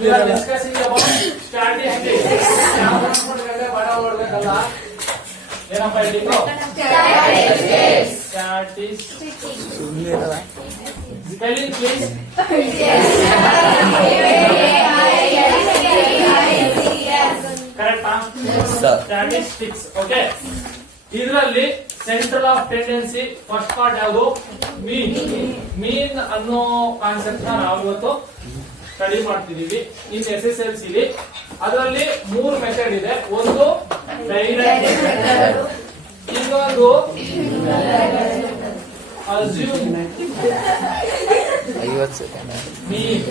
we are discussing about statistics. ಏನಪ್ಪ ಹೇಳಿದ್ದು? Statistics. Spelling please. Correct? Statistics. Okay. ಇದರಲ್ಲಿ central of tendency first part ಯಾವುದು? ಮೀನ್ ಅನ್ನೋ concept ನಾವು ಇವತ್ತು ಸ್ಟಡಿ ಮಾಡ್ತಿದೀವಿ ಇನ್ SSLC ಲಿ. ಅದರಲ್ಲಿ 3 ಮೆಥಡ್ ಇದೆ. ಒಂದು ಡೈರೆಕ್ಟ್ ಮೆಥಡ್, ಇನ್ನೊಂದು ಅಸ್ಯೂಮ್ ಮೀನ್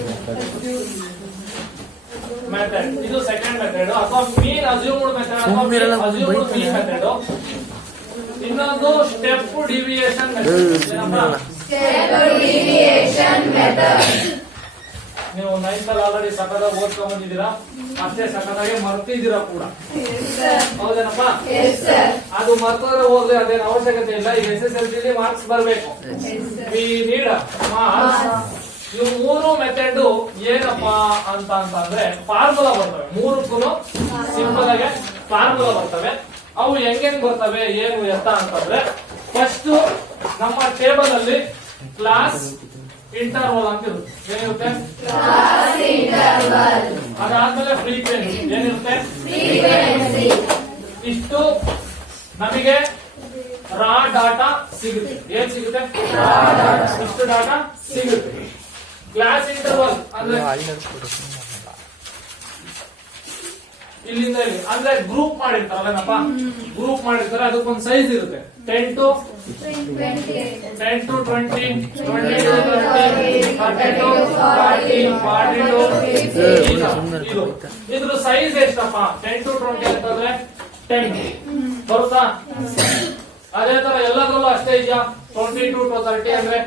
ಮೆಥಡ್. ಇದು ಸೆಕೆಂಡ್ ಮೆಥಡ್ ಅಥವಾ ಮೀನ್ ಅಸ್ಯೂಮ್ಡ್ ಮೆಥಡ್ ಅಥವಾ ಅಸ್ಯೂಮ್ಡ್ ಮೀನ್ ಮೆಥಡ್. ಇನ್ನೊಂದು ಸ್ಟೆಪ್ ಡಿವಿಯೇಷನ್ ಮೆಥಡ್. ನೀವು ನೈನ್ತಲ್ಲಿ ಆಲ್ರೆಡಿ ಸಕದಾಗ ಓದ್ಕೊಂಡ್ ಬಂದಿದ್ದೀರಾ, ಅಷ್ಟೇ ಸಕದಾಗೆ ಮರ್ತಿದ್ದೀರಾ ಕೂಡ, ಹೌದೇನಪ್ಪ? ಅದು ಮರ್ತೋದ್ರೆ ಹೋದ್ರೆ ಅದೇನು ಅವಶ್ಯಕತೆ ಇಲ್ಲ. ಈಗ SSLC ಮಾರ್ಕ್ಸ್ ಬರಬೇಕು, ವಿ ನೀಡ್ ಮಾರ್ಕ್ಸ್. ಇವು 3 ಮೆಥಡ್ ಏನಪ್ಪಾ ಅಂತಂದ್ರೆ ಫಾರ್ಮುಲಾ ಬರ್ತವೆ. 3ಕ್ಕೂ ಸಿಂಪಲ್ ಆಗಿ ಫಾರ್ಮುಲಾ ಬರ್ತವೆ. ಅವು ಹೆಂಗ್ ಬರ್ತವೆ ಏನು ಎತ್ತ ಅಂತಂದ್ರೆ, ಫಸ್ಟ್ ನಮ್ಮ ಟೇಬಲ್ ಅಲ್ಲಿ ಕ್ಲಾಸ್ ಇಂಟರ್ವಲ್ ಅಂತ ಇರುತ್ತೆ. ಏನಿರುತ್ತೆ? ಅದಾದ್ಮೇಲೆ ಫ್ರೀಕ್ವೆನ್ಸಿ ಏನಿರುತ್ತೆ? ಇಷ್ಟು ನಮಗೆ ರಾ ಡಾಟಾ ಸಿಗುತ್ತೆ. ಏನ್ ಸಿಗುತ್ತೆ? ಇಷ್ಟು ಡಾಟಾ ಸಿಗುತ್ತೆ. ಕ್ಲಾಸ್ ಇಂಟರ್ವಲ್ ಅಂದ್ರೆ ಇಲ್ಲಿಂದ ಇಲ್ಲಿ ಅಂದ್ರೆ ಗ್ರೂಪ್ ಮಾಡಿರ್ತಾರಲ್ಲಪ್ಪ, ಗ್ರೂಪ್ ಮಾಡಿರ್ತಾರೆ. ಅದಕ್ಕೊಂದು ಸೈಜ್ ಇರುತ್ತೆ. 10 to 20, 20 to 30, 30 to 40, 40 to 50. ಇದ್ರ ಸೈಜ್ ಎಷ್ಟಪ್ಪ? 10 to 20 ಅಂತಂದ್ರೆ 10 ಬರುತ್ತಾ? ಅದೇ ತರ ಎಲ್ಲದರಲ್ಲೂ ಅಷ್ಟೇ ಇದೆಯಾ? 22 to 30 ಅಂದ್ರೆ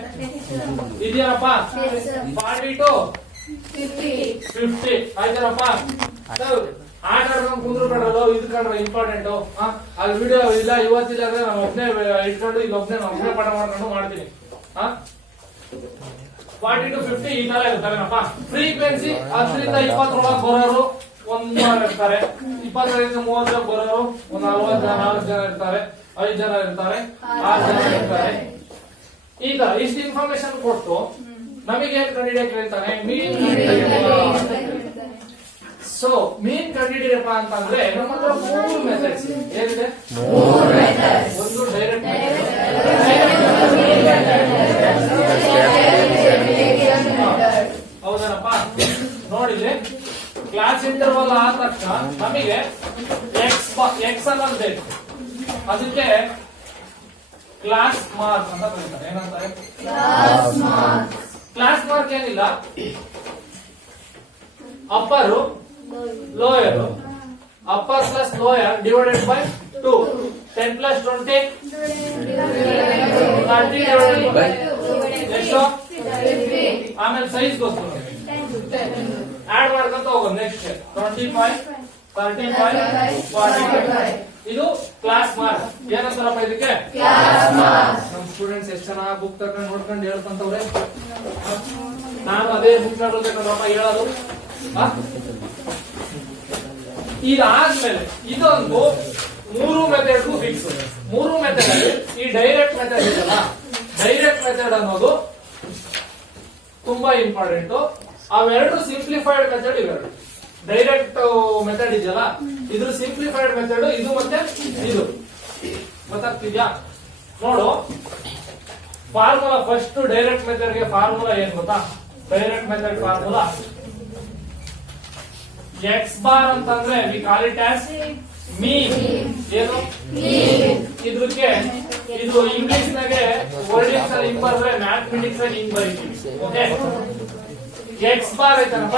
ಇದೆಯಪ್ಪ. 40 to 50 ಆಯ್ತಾರಪ್ಪ. ಆಟ ಆಡ್ಕೊಂಡು ಕುಂದ್ರು ಬಿಡೋದು ಇದು ಕಂಡ್ರೆ ಇಂಪಾರ್ಟೆಂಟ್. ಅಲ್ಲಿ ವಿಡಿಯೋ ಇಲ್ಲ ಇವತ್ತಿಲ್ಲ ಅಂದ್ರೆ ನಾನು ಒಬ್ಬನೇ ಇಟ್ಕೊಂಡು ಇಲ್ಲೊಬ್ಬನೇ ನಾನು ಒಬ್ಬನೇ ಪಾಠ ಮಾಡ್ಕೊಂಡು ಮಾಡ್ತೀನಿ. 40 to 50 ಈ ತರ ಇರ್ತಾರೇನಪ್ಪ. ಫ್ರೀಕ್ವೆನ್ಸಿ 10ರಿಂದ 20 ಬರೋರು ಒಂದ್ ಇರ್ತಾರೆ, 20ರಿಂದ 30 ಬರೋರು ಒಂದ್ 4 ಜನ ಇರ್ತಾರೆ, 5 ಜನ ಇರ್ತಾರೆ, 6 ಜನ ಇರ್ತಾರೆ. ಈ ತರ ಇಷ್ಟು ಇನ್ಫಾರ್ಮೇಶನ್ ಕೊಟ್ಟು ನಮಗೆ ಏನ್ ಕಂಡಿಡಿಯಕ್ಕೆ ಹೇಳ್ತಾನೆ? ಮೀನ್. ಸೊ ಮೀನ್ ಕಂಡಿಡಿಯಪ್ಪ ಅಂತಂದ್ರೆ ನಮ್ಮ ಹತ್ರ 3 ಮೆಥಡ್ಸ್ ಏನಿದೆ? ಒಂದು ಡೈರೆಕ್ಟ್ ಹೌದನಪ್ಪ. ನೋಡಿದ್ರೆ ಕ್ಲಾಸ್ ಇಂಟರ್ವಲ್ ಆದ ತಕ್ಷಣ ನಮಗೆ ಎಕ್ಸ್ ಅನ್ನೋದು ಬೇಕು. ಅದಕ್ಕೆ ಕ್ಲಾಸ್ ಮಾರ್ಕ್ ಅಂತ ಕರೀತಾರೆ. ಏನಂತಾರೆ? ಕ್ಲಾಸ್ ಮಾರ್ಕ್ ಏನಿಲ್ಲ, upper lower, upper plus lower divided by 2, 10 plus 20 30 divided by ಎಷ್ಟು? ಆಮೇಲೆ ಸೈಜ್ ಗೊತ್ತು ಆಡ್ ಮಾಡ್ಕೊಂತ ಹೋಗೋದು. ನೆಕ್ಸ್ಟ್ 25, 35, 45. ಇದು ಕ್ಲಾಸ್ ಮಾರ್ಕ್. ಏನಂತಾರಪ್ಪ ಇದಕ್ಕೆ? ನಮ್ ಸ್ಟೂಡೆಂಟ್ಸ್ ಎಷ್ಟು ಚೆನ್ನಾಗಿ ಬುಕ್ ತಗೊಂಡು ನೋಡ್ಕೊಂಡು ಹೇಳ್ಕೊಂತವ್ರೆ. ನಾನು ಅದೇ ಬುಕ್ ನೋಡ್ಬೇಕಂದ್ರಪ್ಪ ಹೇಳೋದು. ಇದಾದ್ಮೇಲೆ ಇದೊಂದು 3 ಮೆಥಡ್ ಫಿಕ್ಸ್. 3 ಮೆಥಡ್ ಅಲ್ಲಿ ಈ ಡೈರೆಕ್ಟ್ ಮೆಥಡ್ ಇದೆಯಲ್ಲ, ಡೈರೆಕ್ಟ್ ಮೆಥಡ್ ಅನ್ನೋದು ತುಂಬಾ ಇಂಪಾರ್ಟೆಂಟ್. ಅವೆರಡು ಸಿಂಪ್ಲಿಫೈಡ್ ಮೆಥಡ್. ಇವೆರಡು ಡೈರೆಕ್ಟ್ ಮೆಥಡ್ ಇದೆಯಲ್ಲ, ಇದ್ರ ಸಿಂಪ್ಲಿಫೈಡ್ ಮೆಥಡ್ ಇದು ಮತ್ತೆ ಇದು. ಗೊತ್ತಾಗ್ತಿದ್ಯಾ? ನೋಡು ಫಾರ್ಮುಲಾ. ಫಸ್ಟ್ ಡೈರೆಕ್ಟ್ ಮೆಥಡ್ ಗೆ ಫಾರ್ಮುಲಾ ಏನ್ ಗೊತ್ತಾ? Direct method formula X bar ಅಂತಂದ್ರೆ ವಿ ಕಾಲ್ ಇಟ್ ಆಸ್ ಮೀನ್. ಏನು? ಇದ್ರಕ್ಕೆ ಇದು ಇಂಗ್ಲಿಷ್ ನಾಗೆ ವರ್ಡಿಂಗ್ಸ್ ಅಲ್ಲಿ ಹಿಂಗ್ ಬರ್ದ್ರೆ ಮ್ಯಾಥಮೆಟಿಕ್ಸ್ ಅಲ್ಲಿ ಹಿಂಗ್ ಬರೀತೀವಿ. ಓಕೆ, ಎಕ್ಸ್ ಬಾರ್ ಐತನಪ್ಪ,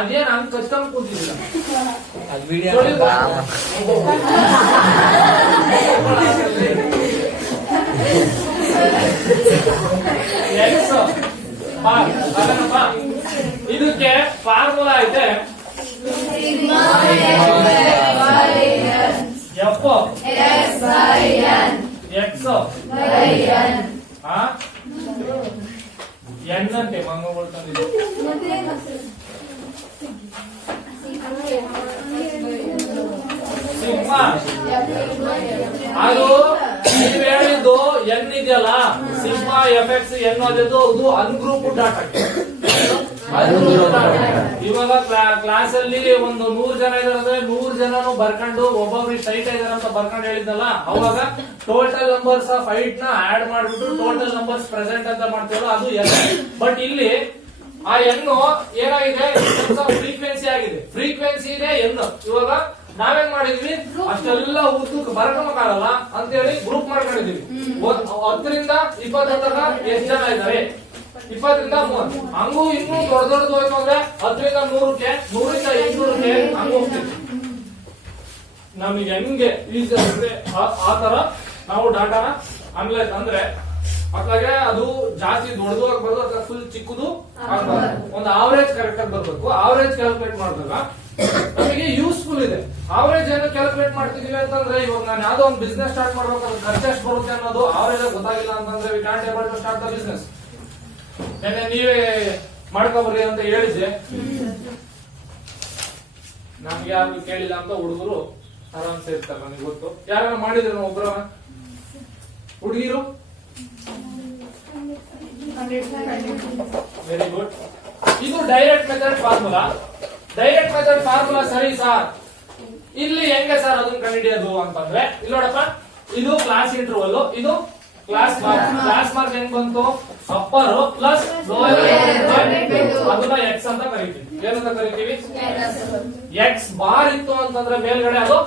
ಅದೇನ್ ಹಂಗ್ ಕಚ್ಕೊಂಡ್ ಕೂತಿಲ್ಲ. X bar ಅದನಪ್ಪ. ಇದಕ್ಕೆ ಫಾರ್ಮುಲಾ ಐತೆ ಎಫ್ ಎಕ್ಸ್ ಇನ್ನಂತೆ ಮಂಗಗಳು ತಂದಿದೆ. ಸಿಗ್ಮಾ ಅದು ನೀವು ಹೇಳಿದ್ದು ಎನ್ ಇದೆಯಲ್ಲ, ಸಿಗ್ಮಾ ಎಫ್ ಎಕ್ಸ್ ಎನ್ ಅದು ಅನ್ಗ್ರೂಪ್ ಡಾಟಾ. ಇವಾಗ ಕ್ಲಾಸ್ ಅಲ್ಲಿ ಒಂದು 100 ಜನ ಇದಾರೆ ಅಂದ್ರೆ 100 ಜನನು ಬರ್ಕೊಂಡು ಒಬ್ಬೊಬ್ರಿಗೆ ಸ್ಟ್ರೈಟ್ ಇದಾರೆ ಅಂತ ಬರ್ಕೊಂಡು ಹೇಳಿದ್ನಲ್ಲ, ಅವಾಗ ಟೋಟಲ್ ನಂಬರ್ಸ್ ಆಫ್ ಹೈಟ್ ನ ಆಡ್ ಮಾಡ್ಬಿಟ್ಟು ಟೋಟಲ್ ನಂಬರ್ಸ್ ಪ್ರೆಸೆಂಟ್ ಅಂತ ಮಾಡ್ತೀವಲ್ಲ ಅದು ಎನ್. ಬಟ್ ಇಲ್ಲಿ ಆ ಎನ್ನು ಏನಾಗಿದೆ, ಫ್ರೀಕ್ವೆನ್ಸಿ ಆಗಿದೆ. ಫ್ರೀಕ್ವೆನ್ಸಿ ಇದೆ ಎನ್. ಇವಾಗ ನಾವೇನ್ ಮಾಡಿದ್ವಿ, ಅಷ್ಟೆಲ್ಲ ಉದ್ದಕ್ಕೆ ಬರ್ಕೊಂಬಕ್ಕಾಗಲ್ಲ ಅಂತ ಹೇಳಿ ಗ್ರೂಪ್ ಮಾಡ್ಕೊಂಡಿದೀವಿ. 10ರಿಂದ 20 ತನಕ ಎಷ್ಟು ಜನ ಇದ್ದಾರೆ, 20ರಿಂದ 30. ಹಂಗೂ ಇನ್ನೂ ದೊಡ್ಡದು ಹೋಯ್ತು ಅಂದ್ರೆ 10ರಿಂದ 100ಕ್ಕೆ, 100ರಿಂದ 800ಕ್ಕೆ ಹಂಗ ಹೋಗ್ತೀವಿ. ನಮ್ಗೆ ಹೆಂಗೆ ಈಸಿ ಅಂದ್ರೆ ಆ ತರ ನಾವು ಡಾಟಾನ ಅನಲೈಸ್ ಅಂದ್ರೆ ಅట్లాಗೆ ಅದು ಜಾಸ್ತಿ ದೊಡ್ಡದು ಆಗ್ಬಾರ್ದು ಅಥವಾ ಫುಲ್ ಚಿಕ್ಕದು ಆಗ್ಬಾರ್ದು. ಒಂದು ಆವರೇಜ್ ಕರೆಕ್ಟ್ ಆಗಿ ಬರ್ಬೇಕು. ಆವರೇಜ್ ಕ್ಯಾಲ್ಕುಲೇಟ್ ಮಾಡಿದಾಗ ನಮಗೆ ಯೂಸ್ಫುಲ್ ಇದೆ. ಆವರೇಜ್ ಏನು ಕ್ಯಾಲ್ಕುಲೇಟ್ ಮಾಡ್ತಿದೀವಿ ಅಂತಂದ್ರೆ, ಇವಾಗ ನಾನು ಯಾವ್ದೋ ಒಂದು ಬಿಸ್ನೆಸ್ ಸ್ಟಾರ್ಟ್ ಮಾಡ್ಬೇಕಾದ್ರೆ ಖರ್ಚು ಎಷ್ಟು ಬರುತ್ತೆ ಅನ್ನೋದು ಆವರೇಜ್ ಗೊತ್ತಾಗಿಲ್ಲ ಅಂತಂದ್ರೆ we can't able to start the business. ನೀವೇ ಮಾಡ್ಕೊಬರ್ರಿ ಅಂತ ಹೇಳಿದ್ದೆ, ನಮ್ಗೆ ಯಾರು ಕೇಳಿಲ್ಲ ಅಂತ ಹುಡುಗರು ಆರಾಮ್ಸೆ ಇರ್ತಾರೆ. ನನಗೆ ಗೊತ್ತು. ಯಾರು ಮಾಡಿದ್ರು ಒಬ್ರ ಹುಡುಗಿರು? Very good. ಇದು direct method formula. Direct method formula ಸರಿ ಸರ್, ಇಲ್ಲಿ ಹೆಂಗೆ ಸರ್ ಅದನ್ನ ಕಂಡುಹಿಡಿಯೋದು ಅಂತಂದ್ರೆ, ಇಲ್ಲಿ ನೋಡಪ್ಪ, ಇದು ಕ್ಲಾಸ್ ಇಂಟರ್ವಲ್, ಇದು ಕ್ಲಾಸ್ ಮಾರ್ಕ್. ಕ್ಲಾಸ್ ಮಾರ್ಕ್ ಹೆಂಗ್ ಬಂತು, ಅಪ್ಪರ್ ಪ್ಲಸ್ ಲೋಯರ್, ಅದನ್ನ ಎಕ್ಸ್ ಅಂತ ಕರಿತೀವಿ. ಏನಂತ ಕರಿತೀವಿ? ಎಕ್ಸ್ ಬಾರ್ ಇತ್ತು ಅಂತಂದ್ರೆ ಮೇಲ್ಗಡೆ ಅದು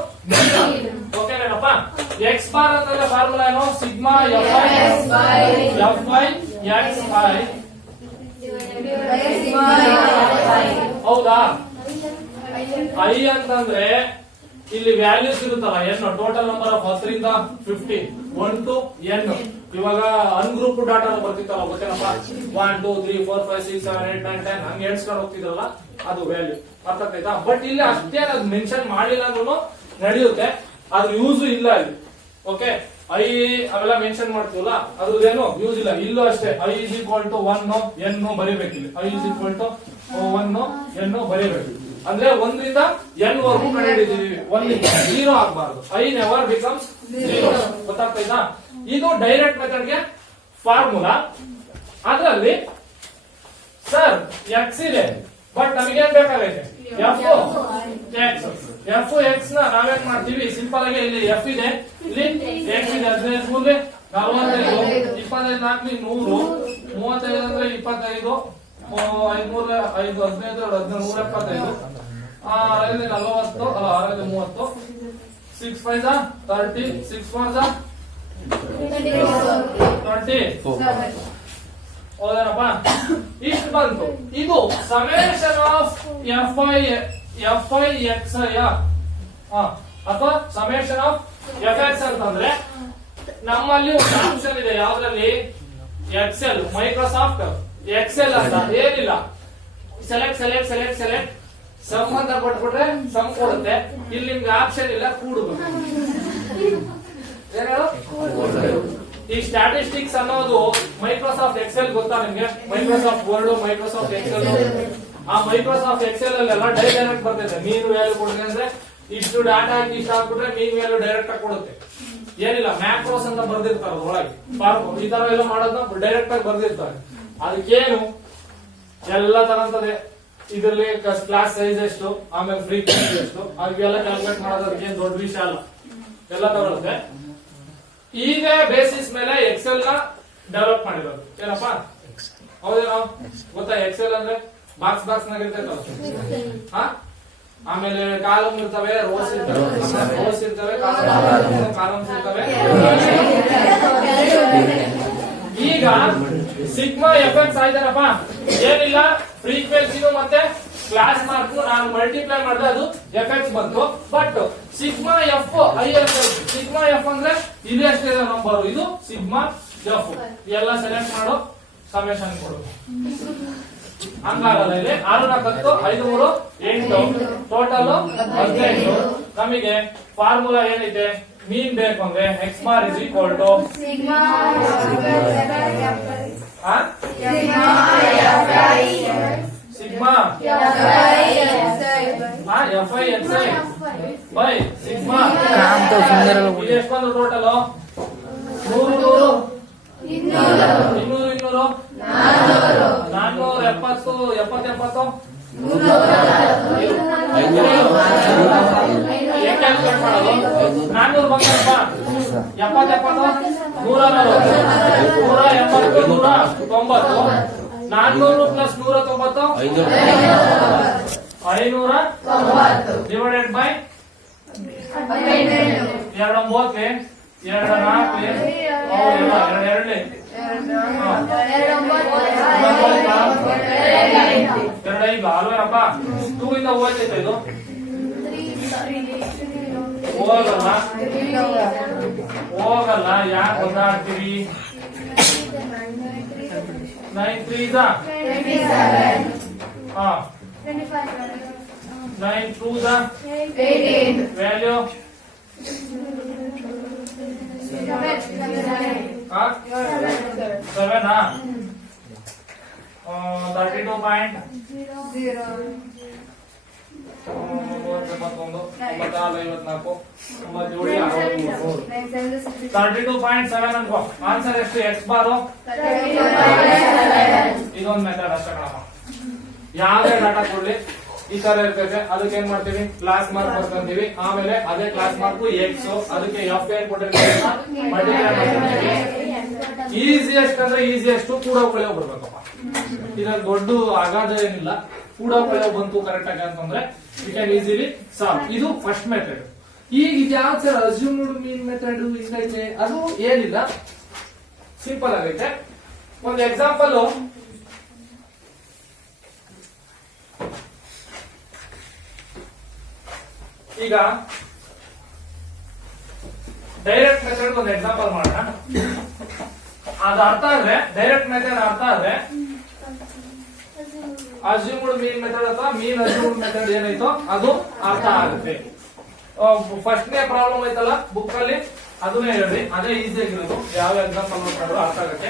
ಓಕೆನೇನಪ್ಪ. ಎಕ್ಸ್ ಬಾರ್ ಅಂತಂದ್ರೆ ಫಾರ್ಮುಲಾ ಏನು, sigma F i x i. ಹೌದಾ? ಐ ಅಂತಂದ್ರೆ ಇಲ್ಲಿ ವ್ಯಾಲ್ಯೂಸ್ ಇರುತ್ತಲ್ಲ, ಎನ್ ಟೋಟಲ್ ನಂಬರ್ ಆಫ್ 10ರಿಂದ 50 1 to n. ಇವಾಗ ಅನ್ಗ್ರೂಪ್ ಡಾಟಾ ಬರ್ತಿತ್ತಲ್ಲ, ಗೊತ್ತೇನಪ್ಪ, 1 2 3 4 5 6 7 8 9 10 ಹಂಗೆ ಎಣ್ಸ್ಕೊಂಡು ಹೋಗ್ತಿದ್ರಲ್ಲ, ಅದು ವ್ಯಾಲ್ಯೂ. ಅರ್ಥ ಆಯ್ತಾ? ಬಟ್ ಇಲ್ಲಿ ಅಷ್ಟೇ ಅದು ಮೆನ್ಷನ್ ಮಾಡಿಲ್ಲ ಅಂದ್ರೂ ನಡೆಯುತ್ತೆ, ಅದ್ರ ಯೂಸ್ ಇಲ್ಲ ಇಲ್ಲಿ. ಓಕೆ, ಐ ಅವೆಲ್ಲ ಮೆನ್ಷನ್ ಮಾಡ್ತೀವಲ್ಲ, ಅದ್ರದ್ದೇನು ಯೂಸ್ ಇಲ್ಲ. ಇಲ್ಲೂ ಅಷ್ಟೇ i is equal to 1 n ಬರೀಬೇಕು. ಇಲ್ಲಿ i is equal to 1 n ಬರೀಬೇಕು. ಅಂದ್ರೆ 1ರಿಂದ n ವರೆಗೂ ಕಂಡುಹಿಡಿದೀವಿ. 1 0 ಆಗಬಾರ್ದು. I never becomes 0. ಗೊತ್ತಾಗ್ತೈತಾ? ಇದು ಡೈರೆಕ್ಟ್ ಮೆಥಡ್ ಗೆ ಫಾರ್ಮುಲಾ. ಅದರಲ್ಲಿ ಸರ್ ಎಕ್ಸ್ ಇದೆ, ಬಟ್ ನಮಗೇನ್ ಬೇಕಾಗೈತೆ, ಎಫ್ ಎಕ್ಸ್ ನ ನಾವೇನ್ ಮಾಡ್ತೀವಿ, ಸಿಂಪಲ್ ಆಗಿ ಇಲ್ಲಿ ಎಫ್ ಇದೆ, ಇಲ್ಲಿ ಎಕ್ಸ್ ಇದೆ. 15 3 45, 25 4 100, 35 ಅಂದ್ರೆ 25, 5 3 5 15 15 175, 6 40 ಅಲ್ಲ 6 30, 6 5 30, 6 4 20. ಹೌದೇನಪ್ಪ? ಇಷ್ಟು ಬಂತು. ಇದು summation of F i x I ಅಥವಾ ಸಮೇಷನ್ ಆಫ್ ಎಫ್ ಎಕ್ಸ್ ಅಂತಂದ್ರೆ ನಮ್ಮಲ್ಲಿ ಒಂದು ಆಪ್ಷನ್ ಇದೆ. ಯಾವ್ದ್ರಲ್ಲಿ? ಎಕ್ಸೆಲ್, ಮೈಕ್ರೋಸಾಫ್ಟ್ ಎಕ್ಸೆಲ್ ಅಂತ ಏನಿಲ್ಲ, ಸೆಲೆಕ್ಟ್ ಸೆಲೆಕ್ಟ್ ಸೆಲೆಕ್ಟ್ ಸೆಲೆಕ್ಟ್ ಸಂಬಂಧ ಪಟ್ಬಿಟ್ರೆ ಸಮ್ ಕೊಡುತ್ತೆ. ಇಲ್ಲಿ ನಿಮ್ಗೆ ಆಪ್ಷನ್ ಇಲ್ಲ, ಕೂಡಬೇಕು. ಈ ಸ್ಟ್ಯಾಟಿಸ್ಟಿಕ್ಸ್ ಅನ್ನೋದು ಮೈಕ್ರೋಸಾಫ್ಟ್ ಎಕ್ಸೆಲ್ ಗೊತ್ತಾ ನಿಮ್ಗೆ? Microsoft Word, Microsoft Excel. ಆ ಮೈಕ್ರೋಸಾಫ್ಟ್ ಎಕ್ಸೆಲ್ ಅಲ್ಲೆಲ್ಲ ಡೈರೆಕ್ಟ್ ಬರ್ತೈತೆ. ಮೀನ್ ವ್ಯಾಲ್ಯೂ ಕೊಡುತ್ತೆ ಅಂದ್ರೆ ಇಷ್ಟು ಡಾಟಾ ಹಾಕಿ ಇಷ್ಟ ಹಾಕ್ಬಿಟ್ರೆ ಮೀನ್ ವ್ಯಾಲ್ಯೂ ಡೈರೆಕ್ಟ್ ಆಗಿ ಕೊಡುತ್ತೆ. ಏನಿಲ್ಲ, ಮ್ಯಾಕ್ರೋಸ್ ಅಂತ ಬರ್ದಿರ್ತಾರೆ ಒಳಗೆ. ಈ ತರ ಎಲ್ಲ ಮಾಡೋದನ್ನ ಡೈರೆಕ್ಟ್ ಆಗಿ ಬರ್ದಿರ್ತಾರೆ. ಅದಕ್ಕೇನು ಎಲ್ಲ ತರಂತದೆ. ಇದರಲ್ಲಿ ಕ್ಲಾಸ್ ಸೈಜ್ ಎಷ್ಟು, ಆಮೇಲೆ ಫ್ರೀಕ್ವೆನ್ಸಿ ಎಷ್ಟು, ಅವೆಲ್ಲ ಕ್ಯಾಲ್ಕುಲೇಟ್ ಮಾಡೋದಕ್ಕೆ ಏನ್ ದೊಡ್ಡ ವಿಷಯ ಅಲ್ಲ, ಎಲ್ಲ ತಗೊಳುತ್ತೆ. ಈಗ ಬೇಸಿಸ್ ಮೇಲೆ ಎಕ್ಸೆಲ್ ನ ಡೆವಲಪ್ ಮಾಡಿರೋದು. ಏನಪ್ಪ? ಹೌದೇನೋ? ಗೊತ್ತಾ? ಎಕ್ಸೆಲ್ ಅಂದ್ರೆ ಬಾಕ್ಸ್ ಬಾಕ್ಸ್ ನಾಗ ಇರ್ತೈತಲ್ಲ, ಆಮೇಲೆ ಕಾಲಮ್ ಇರ್ತವೆ, ರೋಸ್ ಇರ್ತವೆ, ಕಾಲಮ್ಸ್ ಇರ್ತವೆ. ಈಗ ಸಿಗ್ಮಾ ಎಫ್ ಎಕ್ಸ್ ಆಯ್ತಾರಪ್ಪ, ಏನಿಲ್ಲ, ಫ್ರೀಕ್ವೆನ್ಸಿನು ಮತ್ತೆ ಕ್ಲಾಸ್ ಮಾರ್ಕ್ ನಾನು ಮಲ್ಟಿಪ್ಲೈ ಮಾಡಿದ್ರೆ ಅದು ಎಫ್ ಎಕ್ಸ್ ಬಂತು. ಬಟ್ ಸಿಗ್ಮಾ ಎಫ್ ಐ ಅಂತ, ಸಿಗ್ಮಾ ಎಫ್ ಅಂದ್ರೆ ಇದು ಎಷ್ಟಿದೆ ನಂಬರ್, ಇದು ಸಿಗ್ಮಾ ಎಫ್. ಎಲ್ಲ ಸೆಲೆಕ್ಟ್ ಮಾಡು, ಸಮೇಶನ್ ಕೊಡು. ಹಂಗಾಗಲ್ಲ. ಇಲ್ಲಿ 6 4 5 3 8 ಟೋಟಲ್ 15. ನಮಗೆ ಫಾರ್ಮುಲಾ ಏನಿದೆ, ಮೀನ್ ಬೇಕು ಅಂದ್ರೆ x bar is equal to sigma 140, 180, 190, 400 plus 190, 590 divided by 2 ಮೂವತ್ತೆ 2 ನಾಲ್ಕು 2 2 ಅಲ್ವೇನಪ್ಪ. 2 ಇಂದ ಹೋಗ್ತೈತೆ ಇದು ಹೋಗಲ್ಲ ಯಾಕೆ ಒಂದಾಡ್ತೀರಿ. 9 3 9 2 ವ್ಯಾಲ್ಯೂ 32.7 ಅನ್ಕೋ. ಆನ್ಸರ್ ಎಷ್ಟು? ಎಕ್ಸ್ ಬಾರು ಇದೊಂದು ಮೆಥಡ್ ಅಷ್ಟೇ ಕಣಮ್ಮ. ಯಾವ್ದೇ ಡಾಟಾ ಕೊಡ್ಲಿ ಈ ತರ ಇರ್ತೈತೆ. ಅದಕ್ಕೆ ಏನ್ ಮಾಡ್ತೀವಿ? ಕ್ಲಾಸ್ ಮಾರ್ಕ್ ಬರ್ಕೊಂತೀವಿ. ಆಮೇಲೆ ಅದೇ ಕ್ಲಾಸ್ ಮಾರ್ಕ್ ಎಕ್ಸ್, ಅದಕ್ಕೆ ಎಫ್ ಏನ್ ಕೊಟ್ಟಿರ್ತೀವಿ ಮಲ್ಟಿಪ್ಲೈ ಮಾಡ್ತೀವಿ. ಈಸಿಯೆಸ್ಟ್ ಅಂದ್ರೆ ಈಸಿಯೆಸ್ಟ್ ಕೂಡ ಕಳೆಯೋ ಬರ್ಬೇಕಪ್ಪ. ಇದ್ರಲ್ಲಿ ದೊಡ್ಡ ಅಗಾಧ ಏನಿಲ್ಲ. ಕೂಡ ಕಳೆಯೋ ಬಂತು ಕರೆಕ್ಟ್ ಆಗಿ ಅಂತಂದ್ರೆ ಯು ಕ್ಯಾನ್ ಈಸಿಲಿ ಸಾಲ್ವ್. ಇದು ಫಸ್ಟ್ ಮೆಥಡ್. ಈಗ ಇದು ಯಾವ್ದು ಸರ್? Assumed mean method ಹಿಂಗೈತೆ. ಅದು ಏನಿಲ್ಲ, ಸಿಂಪಲ್ ಆಗೈತೆ. ಒಂದು ಎಕ್ಸಾಂಪಲ್ ಈಗ ಡೈರೆಕ್ಟ್ ಮೆಥಡ್ ಒಂದು ಎಕ್ಸಾಂಪಲ್ ಮಾಡೋಣ. ಅದು ಅರ್ಥ ಆದ್ರೆ, ಡೈರೆಕ್ಟ್ ಮೆಥಡ್ ಅರ್ಥ ಆದ್ರೆ ಅಸ್ಯೂಮ್ಡ್ ಮೀನ್ ಮೆಥಡ್ ಅಥವಾ ಮೀನ್ ಅಸ್ಯೂಮ್ಡ್ ಮೆಥಡ್ ಏನಾಯ್ತೋ ಅದು ಅರ್ಥ ಆಗುತ್ತೆ. ಫಸ್ಟ್ನೇ ಪ್ರಾಬ್ಲಮ್ ಐತಲ್ಲ ಬುಕ್ ಅಲ್ಲಿ, ಅದನ್ನೇ ಹೇಳ್ರಿ. ಅದೇ ಈಸಿ ಆಗಿರೋದು. ಯಾವ ಎಕ್ಸಾಂಪಲ್ ನೋಡ್ಕೊಂಡ್ರು ಅರ್ಥ ಆಗುತ್ತೆ.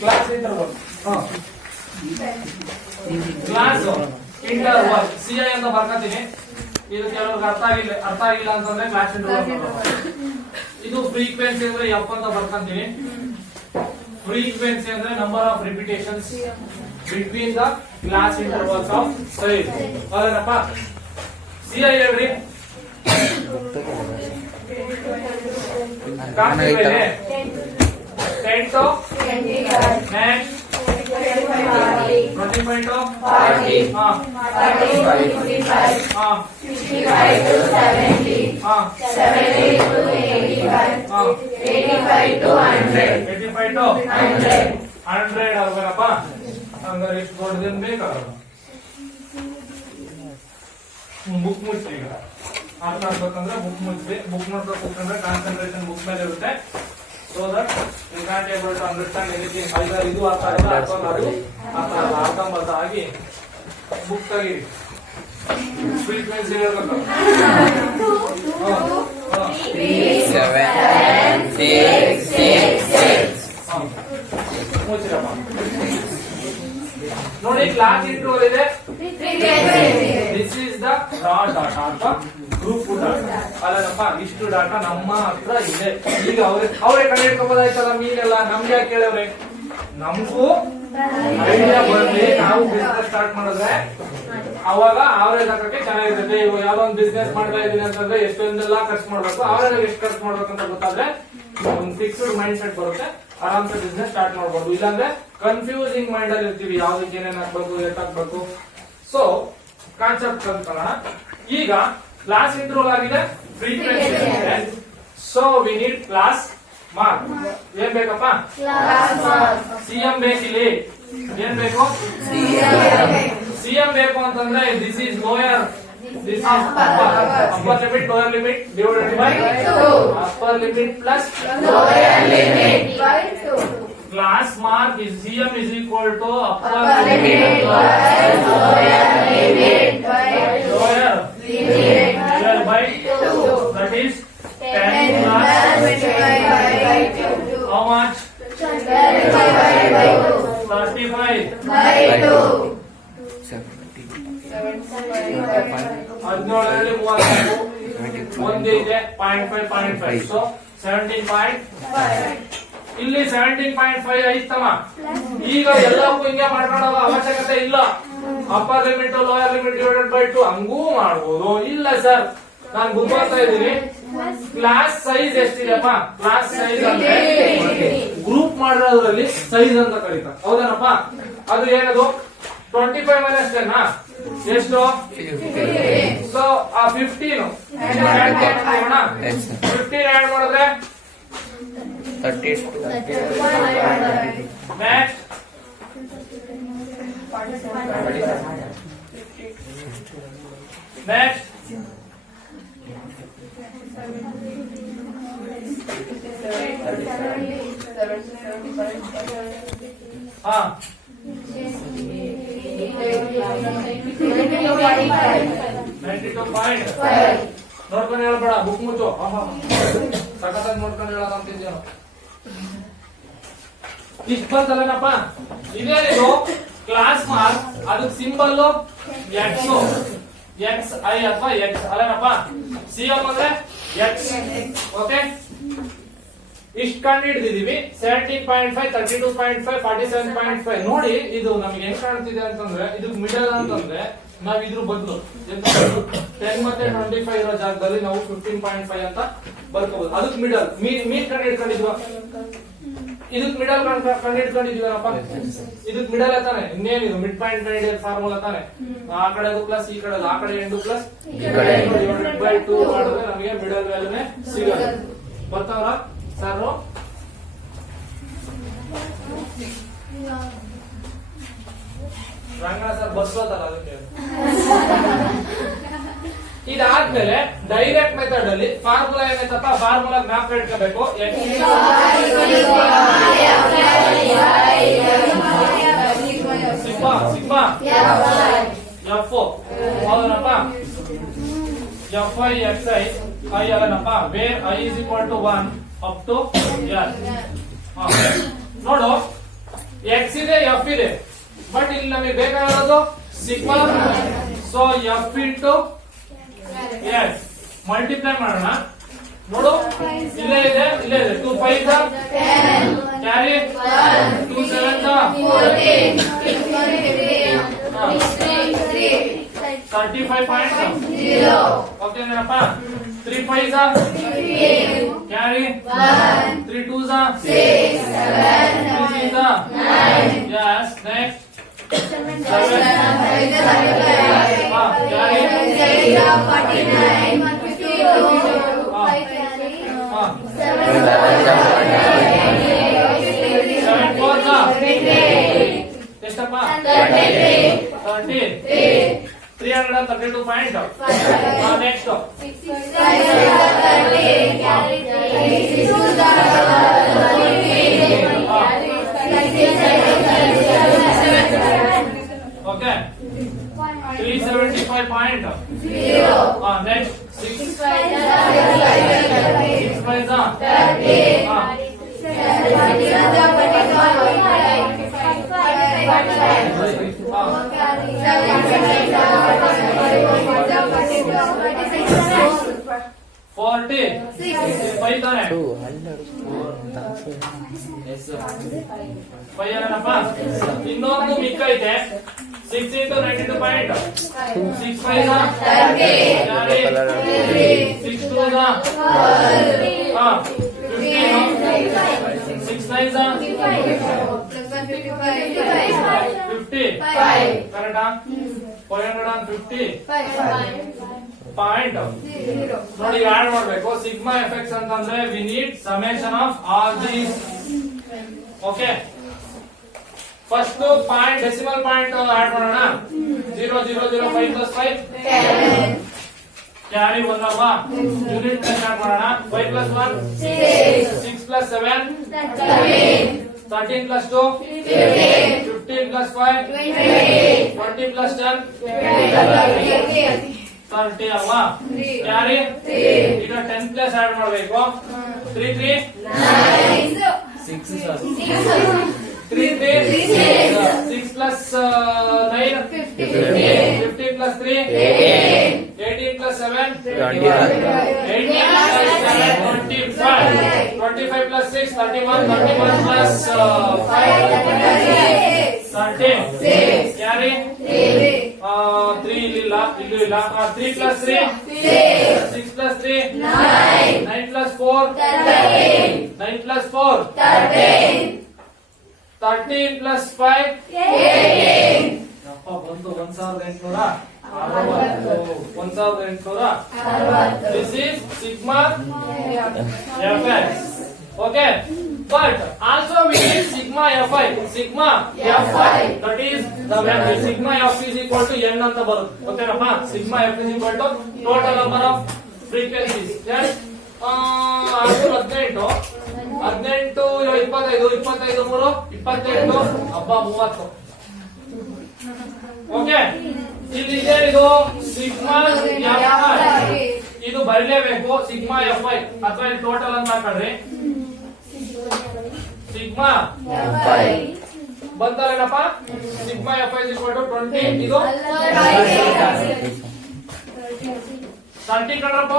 Class interval, class interval CI ಅಂತ ಬರ್ಕತೀನಿ. ಇದು ಕೆಲವ್ರಿಗೆ ಅರ್ಥ ಆಗಿಲ್ಲ ಅಂತಂದ್ರೆ ಕ್ಲಾಸ್ ಇಂಟರ್ವಲ್. ಇದು ಫ್ರೀಕ್ವೆನ್ಸಿ ಅಂದ್ರೆ ಎಫ್ ಅಂತ ಬರ್ಕಂತೀನಿ. ಫ್ರೀಕ್ವೆನ್ಸಿ ಅಂದ್ರೆ number of repetitions between the class intervals of size. ಅದೇನಪ್ಪ CI ಹೇಳ್ರಿ. ಕಾಣ್ತಿದೆ 10 to 10 25 to 40 35 to 55 65 to 70 70 to 85 85 to 100 85 to 100 ಆಗಬೇಕಪ್ಪ. ಹಂಗಾರೆ ಎಷ್ಟು ದೊಡ್ಡದೇನು ಬೇಕಾಗಲ್ಲ. ಬುಕ್ ಮುಚ್ಚಿ. ಈಗ ಅರ್ಥ ಆಗ್ಬೇಕಂದ್ರೆ ಬುಕ್ ಮುಚ್ಚಿ. ಬುಕ್ ನೋಡ್ತಾ ಕೂತ್ಕೊಂಡ್ರೆ ಕಾನ್ಸಂಟ್ರೇಷನ್ ಬುಕ್ ಮೇಲೆ ಇರುತ್ತೆ. So that you can't able to understand anything. either ಇದು ಅರ್ಥ ಆಗಲ್ಲ ಅಥವಾ ಅದು ಅರ್ಧಂಬರ್ಧ ಆಗಿ ಬುಕ್ ತೆಗೀರಿ. ಫ್ರೀಕ್ವೆನ್ಸಿ ಹೇಳ್ಬೇಕು. 7 6 6 ಮುಚ್ಚಿರಪ್ಪ. ನೋಡಿ ಕ್ಲಾಸ್ ಇಂಟರ್ವಲ್ ಇದೆ. This is the raw data ಅಥವಾ ಗ್ರೂಪ್ ಡಾಟಾ. ಅಲ್ಲನಪ್ಪ ಇಷ್ಟು ಡಾಟಾ ನಮ್ಮ ಹತ್ರ ಇದೆ. ಈಗ ಅವರೇ ಕಂಡುಹಿಡ್ಕೋಬೋದಾಯ್ತಲ್ಲ ಮೀನೆಲ್ಲ. ನಮ್ಗೆ ಯಾಕೆ ಕೇಳವ್ರೆ? ನಮಗೂ ಐಡಿಯಾ ಬರ್ಲಿ, ನಾವು ಬಿಸ್ನೆಸ್ ಸ್ಟಾರ್ಟ್ ಮಾಡಿದ್ರೆ ಅವಾಗ ಅವರೇಜ್ ಹಾಕಕ್ಕೆ ಚೆನ್ನಾಗಿರುತ್ತೆ. ಇವಾಗ ಯಾವ್ದೋ ಒಂದು ಬಿಸ್ನೆಸ್ ಮಾಡ್ತಾ ಇದೀನಿ ಅಂತಂದ್ರೆ ಎಷ್ಟೊಂದೆಲ್ಲ ಖರ್ಚು ಮಾಡ್ಬೇಕು, ಅವರೇಜ್ ಎಷ್ಟು ಖರ್ಚು ಮಾಡ್ಬೇಕಂತ ಗೊತ್ತಾದ್ರೆ ಒಂದು ಫಿಕ್ಸ್ಡ್ ಮೈಂಡ್ ಸೆಟ್ ಬರುತ್ತೆ. ಆರಾಮ್ಸೆ ಬಿಸ್ನೆಸ್ ಸ್ಟಾರ್ಟ್ ಮಾಡ್ಬೋದು. ಇಲ್ಲಾಂದ್ರೆ ಕನ್ಫ್ಯೂಸಿಂಗ್ ಮೈಂಡ್ ಅಲ್ಲಿ ಇರ್ತೀವಿ. ಯಾವ್ದಕ್ಕೆ ಏನೇನ್ ಹಾಕ್ಬೇಕು, ಎಷ್ಟು ಹಾಕ್ಬೇಕು. ಸೊ ಕಾನ್ಸೆಪ್ಟ್ ಕಲ್ತ್ಕೊಳ್ಳೋಣ. ಈಗ ಕ್ಲಾಸ್ ಇಂಟರ್ವಲ್ ಆಗಿದೆ, ಫ್ರೀಕ್ವೆನ್ಸಿ ಆಗಿದೆ. So we need class mark. ಏನ್ ಬೇಕಪ್ಪ? CM ಬೇಕಿಲ್ಲಿ. ಏನ್ ಬೇಕು? CM ಬೇಕು ಅಂತಂದ್ರೆ this is lower, this is upper limit, lower limit divided by upper limit plus lower limit by 2. Class mark is CM is equal to upper limit plus lower limit by lower limit divided by 2. That is 10 plus 25 by 2. How much? 35 by 2. 35 by 2. 17.5 ಒಂದೇ ಇದೆ 0.5 so 17.5. ಇಲ್ಲಿ 17.5 ಐತಮ್ಮ. ಈಗ ಎಲ್ಲಕ್ಕೂ ಹಿಂಗೆ ಮಾಡ್ಕೊಳ್ಳೋ ಅವಶ್ಯಕತೆ ಇಲ್ಲ. Upper limit lower limit divided by 2 ಹಂಗೂ ಮಾಡ್ಬೋದು. ಇಲ್ಲ ಸರ್ ನಾನು ಬುಕ್ ಮಾಡ್ತಾ ಇದ್ದೀನಿ. ಕ್ಲಾಸ್ ಸೈಜ್ ಎಷ್ಟಿದೆಪ್ಪ? ಕ್ಲಾಸ್ ಸೈಜ್ ಅಂದ್ರೆ ಗ್ರೂಪ್ ಮಾಡಿರೋದ್ರಲ್ಲಿ ಸೈಜ್ ಅಂತ ಕರೀತಾರೆ, ಹೌದೇನಪ್ಪ? ಅದು ಏನದು 25 ಮೈನಸ್ 10 ಎಷ್ಟು? ಸೊ ಆ 15 15 ಆಡ್ ಮಾಡಿದ್ರೆ 32 ನೆಕ್ಸ್ಟ್ ನೆಕ್ಸ್ಟ್ ಹಾ 92.5 ನೋಡ್ಕೊಂಡು ಹೇಳ್ಬೇಡ, ಬುಕ್ ಮುಚ್ಚು. ಸಖತ್ತಾಗಿ ನೋಡ್ಕೊಂಡು ಹೇಳೋದಂತಿದ್ಯೋ ಇಷ್ಟ ಬಂತಲ್ಲನಪ್ಪ. ಇದೇನಿದು ಕ್ಲಾಸ್ ಮಾರ್ಕ್, ಅದಕ್ಕೆ ಸಿಂಬಲ್ ಎಕ್ಸ್, ಎಕ್ಸ್ ಐ ಅಥವಾ ಎಕ್ಸ್ ಅಲ್ಲೇನಪ್ಪ. ಸಿ ಎಂ ಅಂದ್ರೆ ಎಕ್ಸ್. ಓಕೆ, ಇಷ್ಟು ಕಂಡು ಹಿಡಿದಿದೀವಿ. 17.5, 32.5, 47.5. ನೋಡಿ ಇದು ನಮ್ಗೆ ಹೆಂಗ್ ಕಾಣ್ತಿದೆ ಅಂತಂದ್ರೆ, ಇದು ಮಿಡಲ್ ಅಂತಂದ್ರೆ ನಾವ್ ಇದ್ರ ಬದಲು 10 ಮತ್ತೆ 25 ಇರೋ ಜಾಗದಲ್ಲಿ ನಾವು 15.5 ಅಂತ ಬರ್ಕೋಬಹುದು. ಅದಕ್ಕೆ ಮಿಡಲ್ ಮೀನ್ ಕಂಡು ಹಿಡ್ಕೊಂಡಿದ್ವ, ಇದಕ್ ಮಿಡಲ್ ಕಂಡು ಹಿಡ್ಕೊಂಡಿದೀವನಪ್ಪ. ಇದಕ್ ಮಿಡಲ್ ತಾನೆ, ಇನ್ನೇನಿದು ಮಿಡ್ ಪಾಯಿಂಟ್ ಫಾರ್ಮುಲಾ ತಾನೆ. ಆ ಕಡೆ ಪ್ಲಸ್ ಈ ಕಡೆ, ಆ ಕಡೆ ಎಂಟು ಪ್ಲಸ್ /2 ಮಾಡಿದ್ರೆ ನಮಗೆ ಮಿಡಲ್ ವ್ಯಾಲ್ಯೂನೇ ಸಿಗೋದು. ಬರ್ತಾವ್ರ ಸರ್? ರಂಗಣ ಸರ್ ಬಸ್ ಹೋತಲ್ಲ ಅದಕ್ಕೆ. ಇದಾದ್ಮೇಲೆ ಡೈರೆಕ್ಟ್ ಮೆಥಡ್ ಅಲ್ಲಿ ಫಾರ್ಮುಲಾ ಏನೈತಪ್ಪ? ಫಾರ್ಮುಲಾ ಜ್ಞಾಪಕ ಇಟ್ಕೋಬೇಕು. ಸಿಗ್ಮಾ ಸಿಗ್ಮಾ ಎಫ್ ಹೌದನಪ್ಪ. F i x i i ಅಲ್ಲನಪ್ಪ. Where i is equal to 1 up to n. ನೋಡು, ಎಕ್ಸ್ ಇದೆ, ಎಫ್ ಇದೆ, ಬಟ್ ಇಲ್ಲಿ ನಮಗೆ ಬೇಕಾಗಿರೋದು sigma. So f into s multiply ಮಾಡೋಣ. ನೋಡು, ಇಲ್ಲೇ ಇದೆ, ಇಲ್ಲೇ ಇದೆ. 2 5 ಕ್ಯಾರಿ, 2 7 35.0. ಓಕೆ ಏನಪ್ಪ? 3 5 ಕ್ಯಾರಿ, 3 2 6 3 9. ಯಸ್, ನೆಕ್ಸ್ಟ್ 7 ಕ್ಯಾರಿ 7 4 ಎಷ್ಟಪ್ಪ? 30 332. ನೆಕ್ಸ್ಟ್ 375.0. Next 6 5 40 5 ತಾನೆ 5 ಏನಪ್ಪ? ಇನ್ನೊಂದು ಮಿಕ್ಕ ಐತೆ 6 into 92.5. 6 5 6 2 15 6 9 50 ಕರೆಕ್ಟಾ? 450 ಪಾಯಿಂಟ್. ನೋಡಿ ಆಡ್ ಮಾಡ್ಬೇಕು. ಸಿಗ್ಮಾ ಎಫೆಕ್ಟ್ಸ್ ಅಂತಂದ್ರೆ we need summation of all these. Okay, first point decimal point add ಮಾಡೋಣ. 0 0 0 5 plus 5 ಕ್ಯಾರಿ 1 ಅಲ್ವಾ? ಯೂನಿಟ್ ಪ್ಲಸ್ ಆಡ್ ಮಾಡೋಣ. 5 plus 1 6 plus 7 13 plus 2 15 plus 5 20 plus 10 30 ಅಲ್ವಾ? ಕ್ಯಾರಿ ಈಗ 10 ಪ್ಲಸ್ ಆಡ್ ಮಾಡಬೇಕು. 3 3 3 6 plus 9 50 plus 3 18 plus 7 18 plus 7 25 plus 6 31 31 plus 5 30 carry 3 ಇಲ್ಲಿಲ್ಲ, ಇಲ್ಲೂ ಇಲ್ಲ. 3 plus 3 6 plus 3 9 plus 4 9 plus 4 13 plus 5 ಅಪ್ಪ ಬಂತು 1860 This is sigma fx. Okay, but also we need sigma fi. Sigma fi, that is the value. Sigma f is equal to n ಅಂತ ಬರುತ್ತೆ. ಓಕೆನಪ್ಪ? Sigma f is equal to total number of frequencies. Yes. 18 25 25 3 28 ಹಬ್ಬ 30. Okay, ಇಲ್ಲಿ ಇದು sigma F ಇದು ಬರಲೇಬೇಕು. Sigma F I ಅಥವಾ ಇಲ್ಲಿ total ಅಂತ ಹಾಕೊಂಡ್ರಿ ಸಿಗ್ಮಾ ಬಂತಲ್ಲೇನಪ್ಪ? Sigma F i 20. ಇದು 30 ಕಣ್ರಪ್ಪ.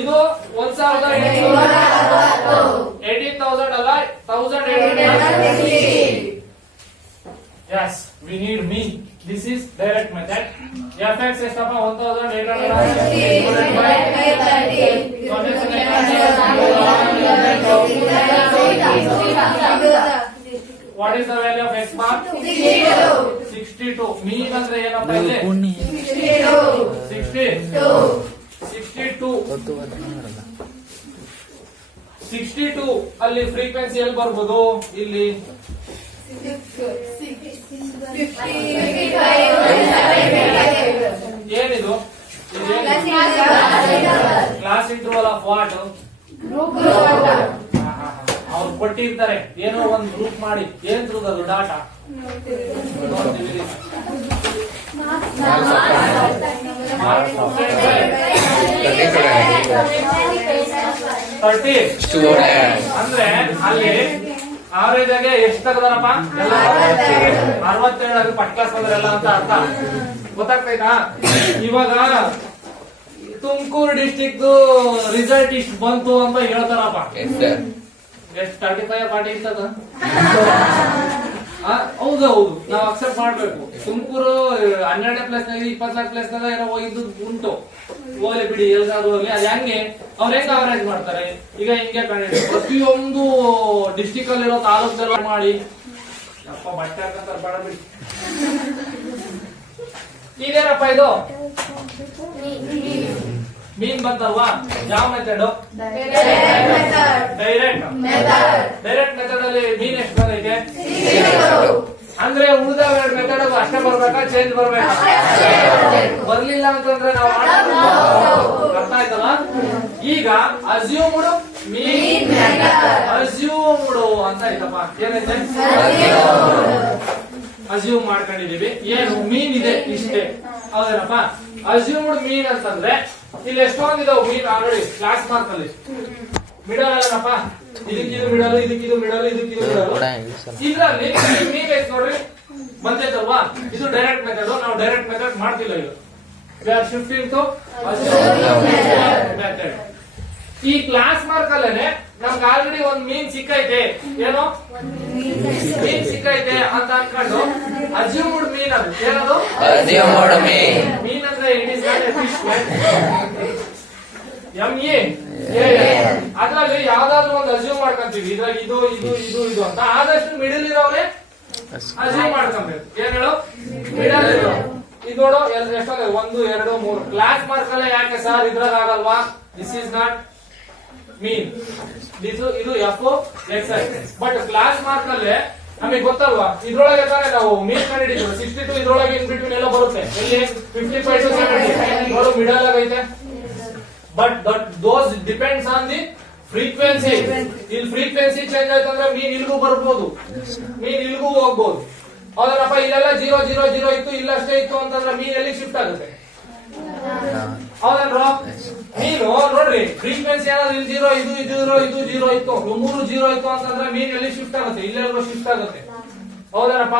ಇದು 18,000 ಅಲ್ಲ 1860. Yes, we need mean. This is direct method. fx ಎಷ್ಟಪ್ಪ? 1860. What is the value of x bar? 62. Mean ಅಂದ್ರೆ ಏನಪ್ಪ ಇಲ್ಲಿ? 62 ಅಲ್ಲಿ ಫ್ರೀಕ್ವೆನ್ಸಿ ಎಲ್ಲಿ ಬರ್ಬೋದು? ಇಲ್ಲಿ ಏನಿದು? Class interval of what? ಅವ್ರು ಕೊಟ್ಟಿರ್ತಾರೆ ಏನೋ ಒಂದು ಗ್ರೂಪ್ ಮಾಡಿ ಏನ್ ಅದು ಡಾಟಾ 30 ಅಂದ್ರೆ ಅಲ್ಲಿ ಆವರೇಜ್ ಆಗಿ ಎಷ್ಟು ತಗದಾರಪ್ಪ? 67. ಅದು ಫಸ್ಟ್ ಕ್ಲಾಸ್ ಬಂದ್ರೆಲ್ಲ ಅಂತ ಅರ್ಥ ಗೊತ್ತಾಗ್ತೈತಾ? ಇವಾಗ ತುಮಕೂರು ಡಿಸ್ಟ್ರಿಕ್ಟ್ ರಿಸಲ್ಟ್ ಇಷ್ಟು ಬಂತು ಅಂತ ಹೇಳ್ತಾರಪ್ಪ. ಎಷ್ಟು 35 40 ಇರ್ತದ? ಹೌದೌದು, ನಾವು ಅಕ್ಸೆಪ್ಟ್ ಮಾಡ್ಬೇಕು. ತುಮಕೂರು 12ನೇ ಪ್ಲೇಸ್ ನಾಗ 24 ಪ್ಲೇಸ್ ನಾಗ ಏನೋ ಹೋಗಿದ್ದು ಉಂಟು. ಹೋಗ್ಲಿ ಬಿಡಿ, ಎಲ್ಲಾದ್ರೂ ಹೋಗ್ಲಿ. ಅದು ಹೆಂಗೆ ಅವ್ರ ಹೆಂಗ್ ಅವರೇಜ್ ಮಾಡ್ತಾರೆ? ಈಗ ಹಿಂಗೆ ಕಂಡು ಪ್ರತಿಯೊಂದು ಡಿಸ್ಟಿಕ್ ಅಲ್ಲಿರೋ ತಾಲೂಕಲ್ಲ ಮಾಡಿ ಅಪ್ಪ ಬಟ್ಟೆ ಹಾಕಂತಾರೆ ಬೇಡ ಬಿಡಿ. ಇದೇನಪ್ಪ ಇದು? ಮೀನ್ ಬಂತಲ್ವಾ? ಯಾವ ಮೆಥಡ್? ಡೈರೆಕ್ಟ್ ಮೆಥಡ್ ಅಲ್ಲಿ ಮೀನ್ ಎಷ್ಟು ಬಂದೈತೆ? ಅಂದ್ರೆ ಉಳಿದ ಮೆಥಡ್ ಅಷ್ಟೇ ಬರ್ಬೇಕಾ? ಚೇಂಜ್ ಬರ್ಬೇಕಾ? ಬರ್ಲಿಲ್ಲ ಅಂತಂದ್ರೆ ನಾವು ಅರ್ಥ ಆಯ್ತಲ್ಲ? ಈಗ ಅಸ್ಯೂಮ್ಡ್ ಮೀನ್ ಅಸ್ಯೂಮ್ಡ್ ಅಂತ ಐತಪ್ಪ. ಏನೈತೆ? ಅಸ್ಯೂಮ್ ಮಾಡ್ಕೊಂಡಿದೀವಿ. ಏನು ಮೀನ್ ಇದೆ ಇಷ್ಟೇ, ಹೌದೇನಪ್ಪ? ಅಸ್ಯೂಮ್ಡ್ ಮೀನ್ ಅಂತಂದ್ರೆ ಇಲ್ಲಿ ಎಷ್ಟೊಂದಿದಾವ್ ಮೀನ್ ಆಲ್ರೆಡಿ ಕ್ಲಾಸ್ ಮಾರ್ಕ್ ಅಲ್ಲಿ. ಮಿಡಲ್ ಅಲ್ಲನಪ್ಪ, ಇದಕ್ಕಿದು ಮಿಡಲ್, ಇದಕ್ಕಿದು ಮಿಡಲ್, ಇದಕ್ಕಿದು ಮಿಡಲ್. ಇದ್ರಲ್ಲಿ ಮೀನ್ ಐತ್ ನೋಡ್ರಿ, ಬಂದೈತಲ್ವಾ? ಇದು ಡೈರೆಕ್ಟ್ ಮೆಥಡ್. ನಾವು ಡೈರೆಕ್ಟ್ ಮೆಥಡ್ ಮಾಡ್ತಿಲ್ಲ. ಇದು we are shifting to method. ಈ ಕ್ಲಾಸ್ ಮಾರ್ಕ್ ಅಲ್ಲೇನೆ ನಮ್ಗೆ ಆಲ್ರೆಡಿ ಒಂದ್ ಮೀನ್ ಸಿಕ್ಕೈತೆ. ಏನೋ ಮೀನ್ ಸಿಕ್ಕೈತೆ ಅಂತ ಅನ್ಕೊಂಡು ಅಸ್ಯೂಮ್ಡ್ ಮೀನ್ ಅದು ಏನದು? ಮೀನ್ ಅಂದ್ರೆ it is not A fish. ಅದ್ರಲ್ಲಿ ಯಾವ್ದಾದ್ರು ಒಂದು ಅಸ್ಯೂಮ್ ಮಾಡ್ಕೊಂತೀವಿ. ಇದ್ರಾಗ ಇದು ಇದು ಇದು ಇದು ಅಂತ ಆದಷ್ಟು ಮಿಡಲ್ ಇರೋವ್ರೆ ಅಸ್ಯೂಮ್ ಮಾಡ್ಕೊಬೇಕು. ಏನ್ ಹೇಳು? ಮಿಡಲ್ ಇರೋ ಇದು ನೋಡು ಎಷ್ಟೊಂದು 1 2 3 ಕ್ಲಾಸ್ ಮಾರ್ಕ್ ಅಲ್ಲೇ. ಯಾಕೆ ಸರ್ ಇದ್ರಾಗ ಆಗಲ್ವಾ? ದಿಸ್ ಇಸ್ ನಾಟ್ ಮೀನ್, ಇದು F X I. But class mark ಅಲ್ಲೇ ನಮಗೆ ಗೊತ್ತಲ್ವಾ? ಇದ್ರೊಳಗೆ ತಾನೇ ನಾವು ಮೀನ್ ಕಂಡಿಡಿದ್ವಿ. 62 ಇದ್ರೊಳಗೆ ಇನ್ ಬಿಟ್ವೀನ್ ಎಲ್ಲ ಬರುತ್ತೆ. ಎಲ್ಲಿ 55 to 70 ನೋಡು ಮಿಡಲ್ ಆಗೈತೆ. But those depends on the frequency. ಇಲ್ಲಿ ಫ್ರೀಕ್ವೆನ್ಸಿ ಚೇಂಜ್ ಆಯ್ತು ಅಂದ್ರೆ ಮೀನ್ ಇಲ್ಗೂ ಬರ್ಬೋದು, ಮೀನ್ ಇಲ್ಗೂ ಹೋಗ್ಬೋದು. ಹೌದನಪ್ಪ? ಇಲ್ಲೆಲ್ಲ 0 0 0 ಇತ್ತು, ಇಲ್ಲಷ್ಟೇ ಇತ್ತು ಅಂತಂದ್ರೆ ಮೀನ್ ಎಲ್ಲಿ ಶಿಫ್ಟ್ ಆಗುತ್ತೆ? ಹೌದನ್ರೋ? ಮೀನು ನೋಡ್ರಿ ಫ್ರೀಕ್ವೆನ್ಸಿ ಏನಾದ್ರು ಇಲ್ಲಿ 0 ಇದು ಇದು 0 ಇದು 0 ಇತ್ತು, 3 0 ಇತ್ತು ಅಂತಂದ್ರೆ ಮೀನ್ ಎಲ್ಲಿ ಶಿಫ್ಟ್ ಆಗುತ್ತೆ? ಇಲ್ಲೆಲ್ಲರೂ ಶಿಫ್ಟ್ ಆಗುತ್ತೆ. ಹೌದನಪ್ಪ?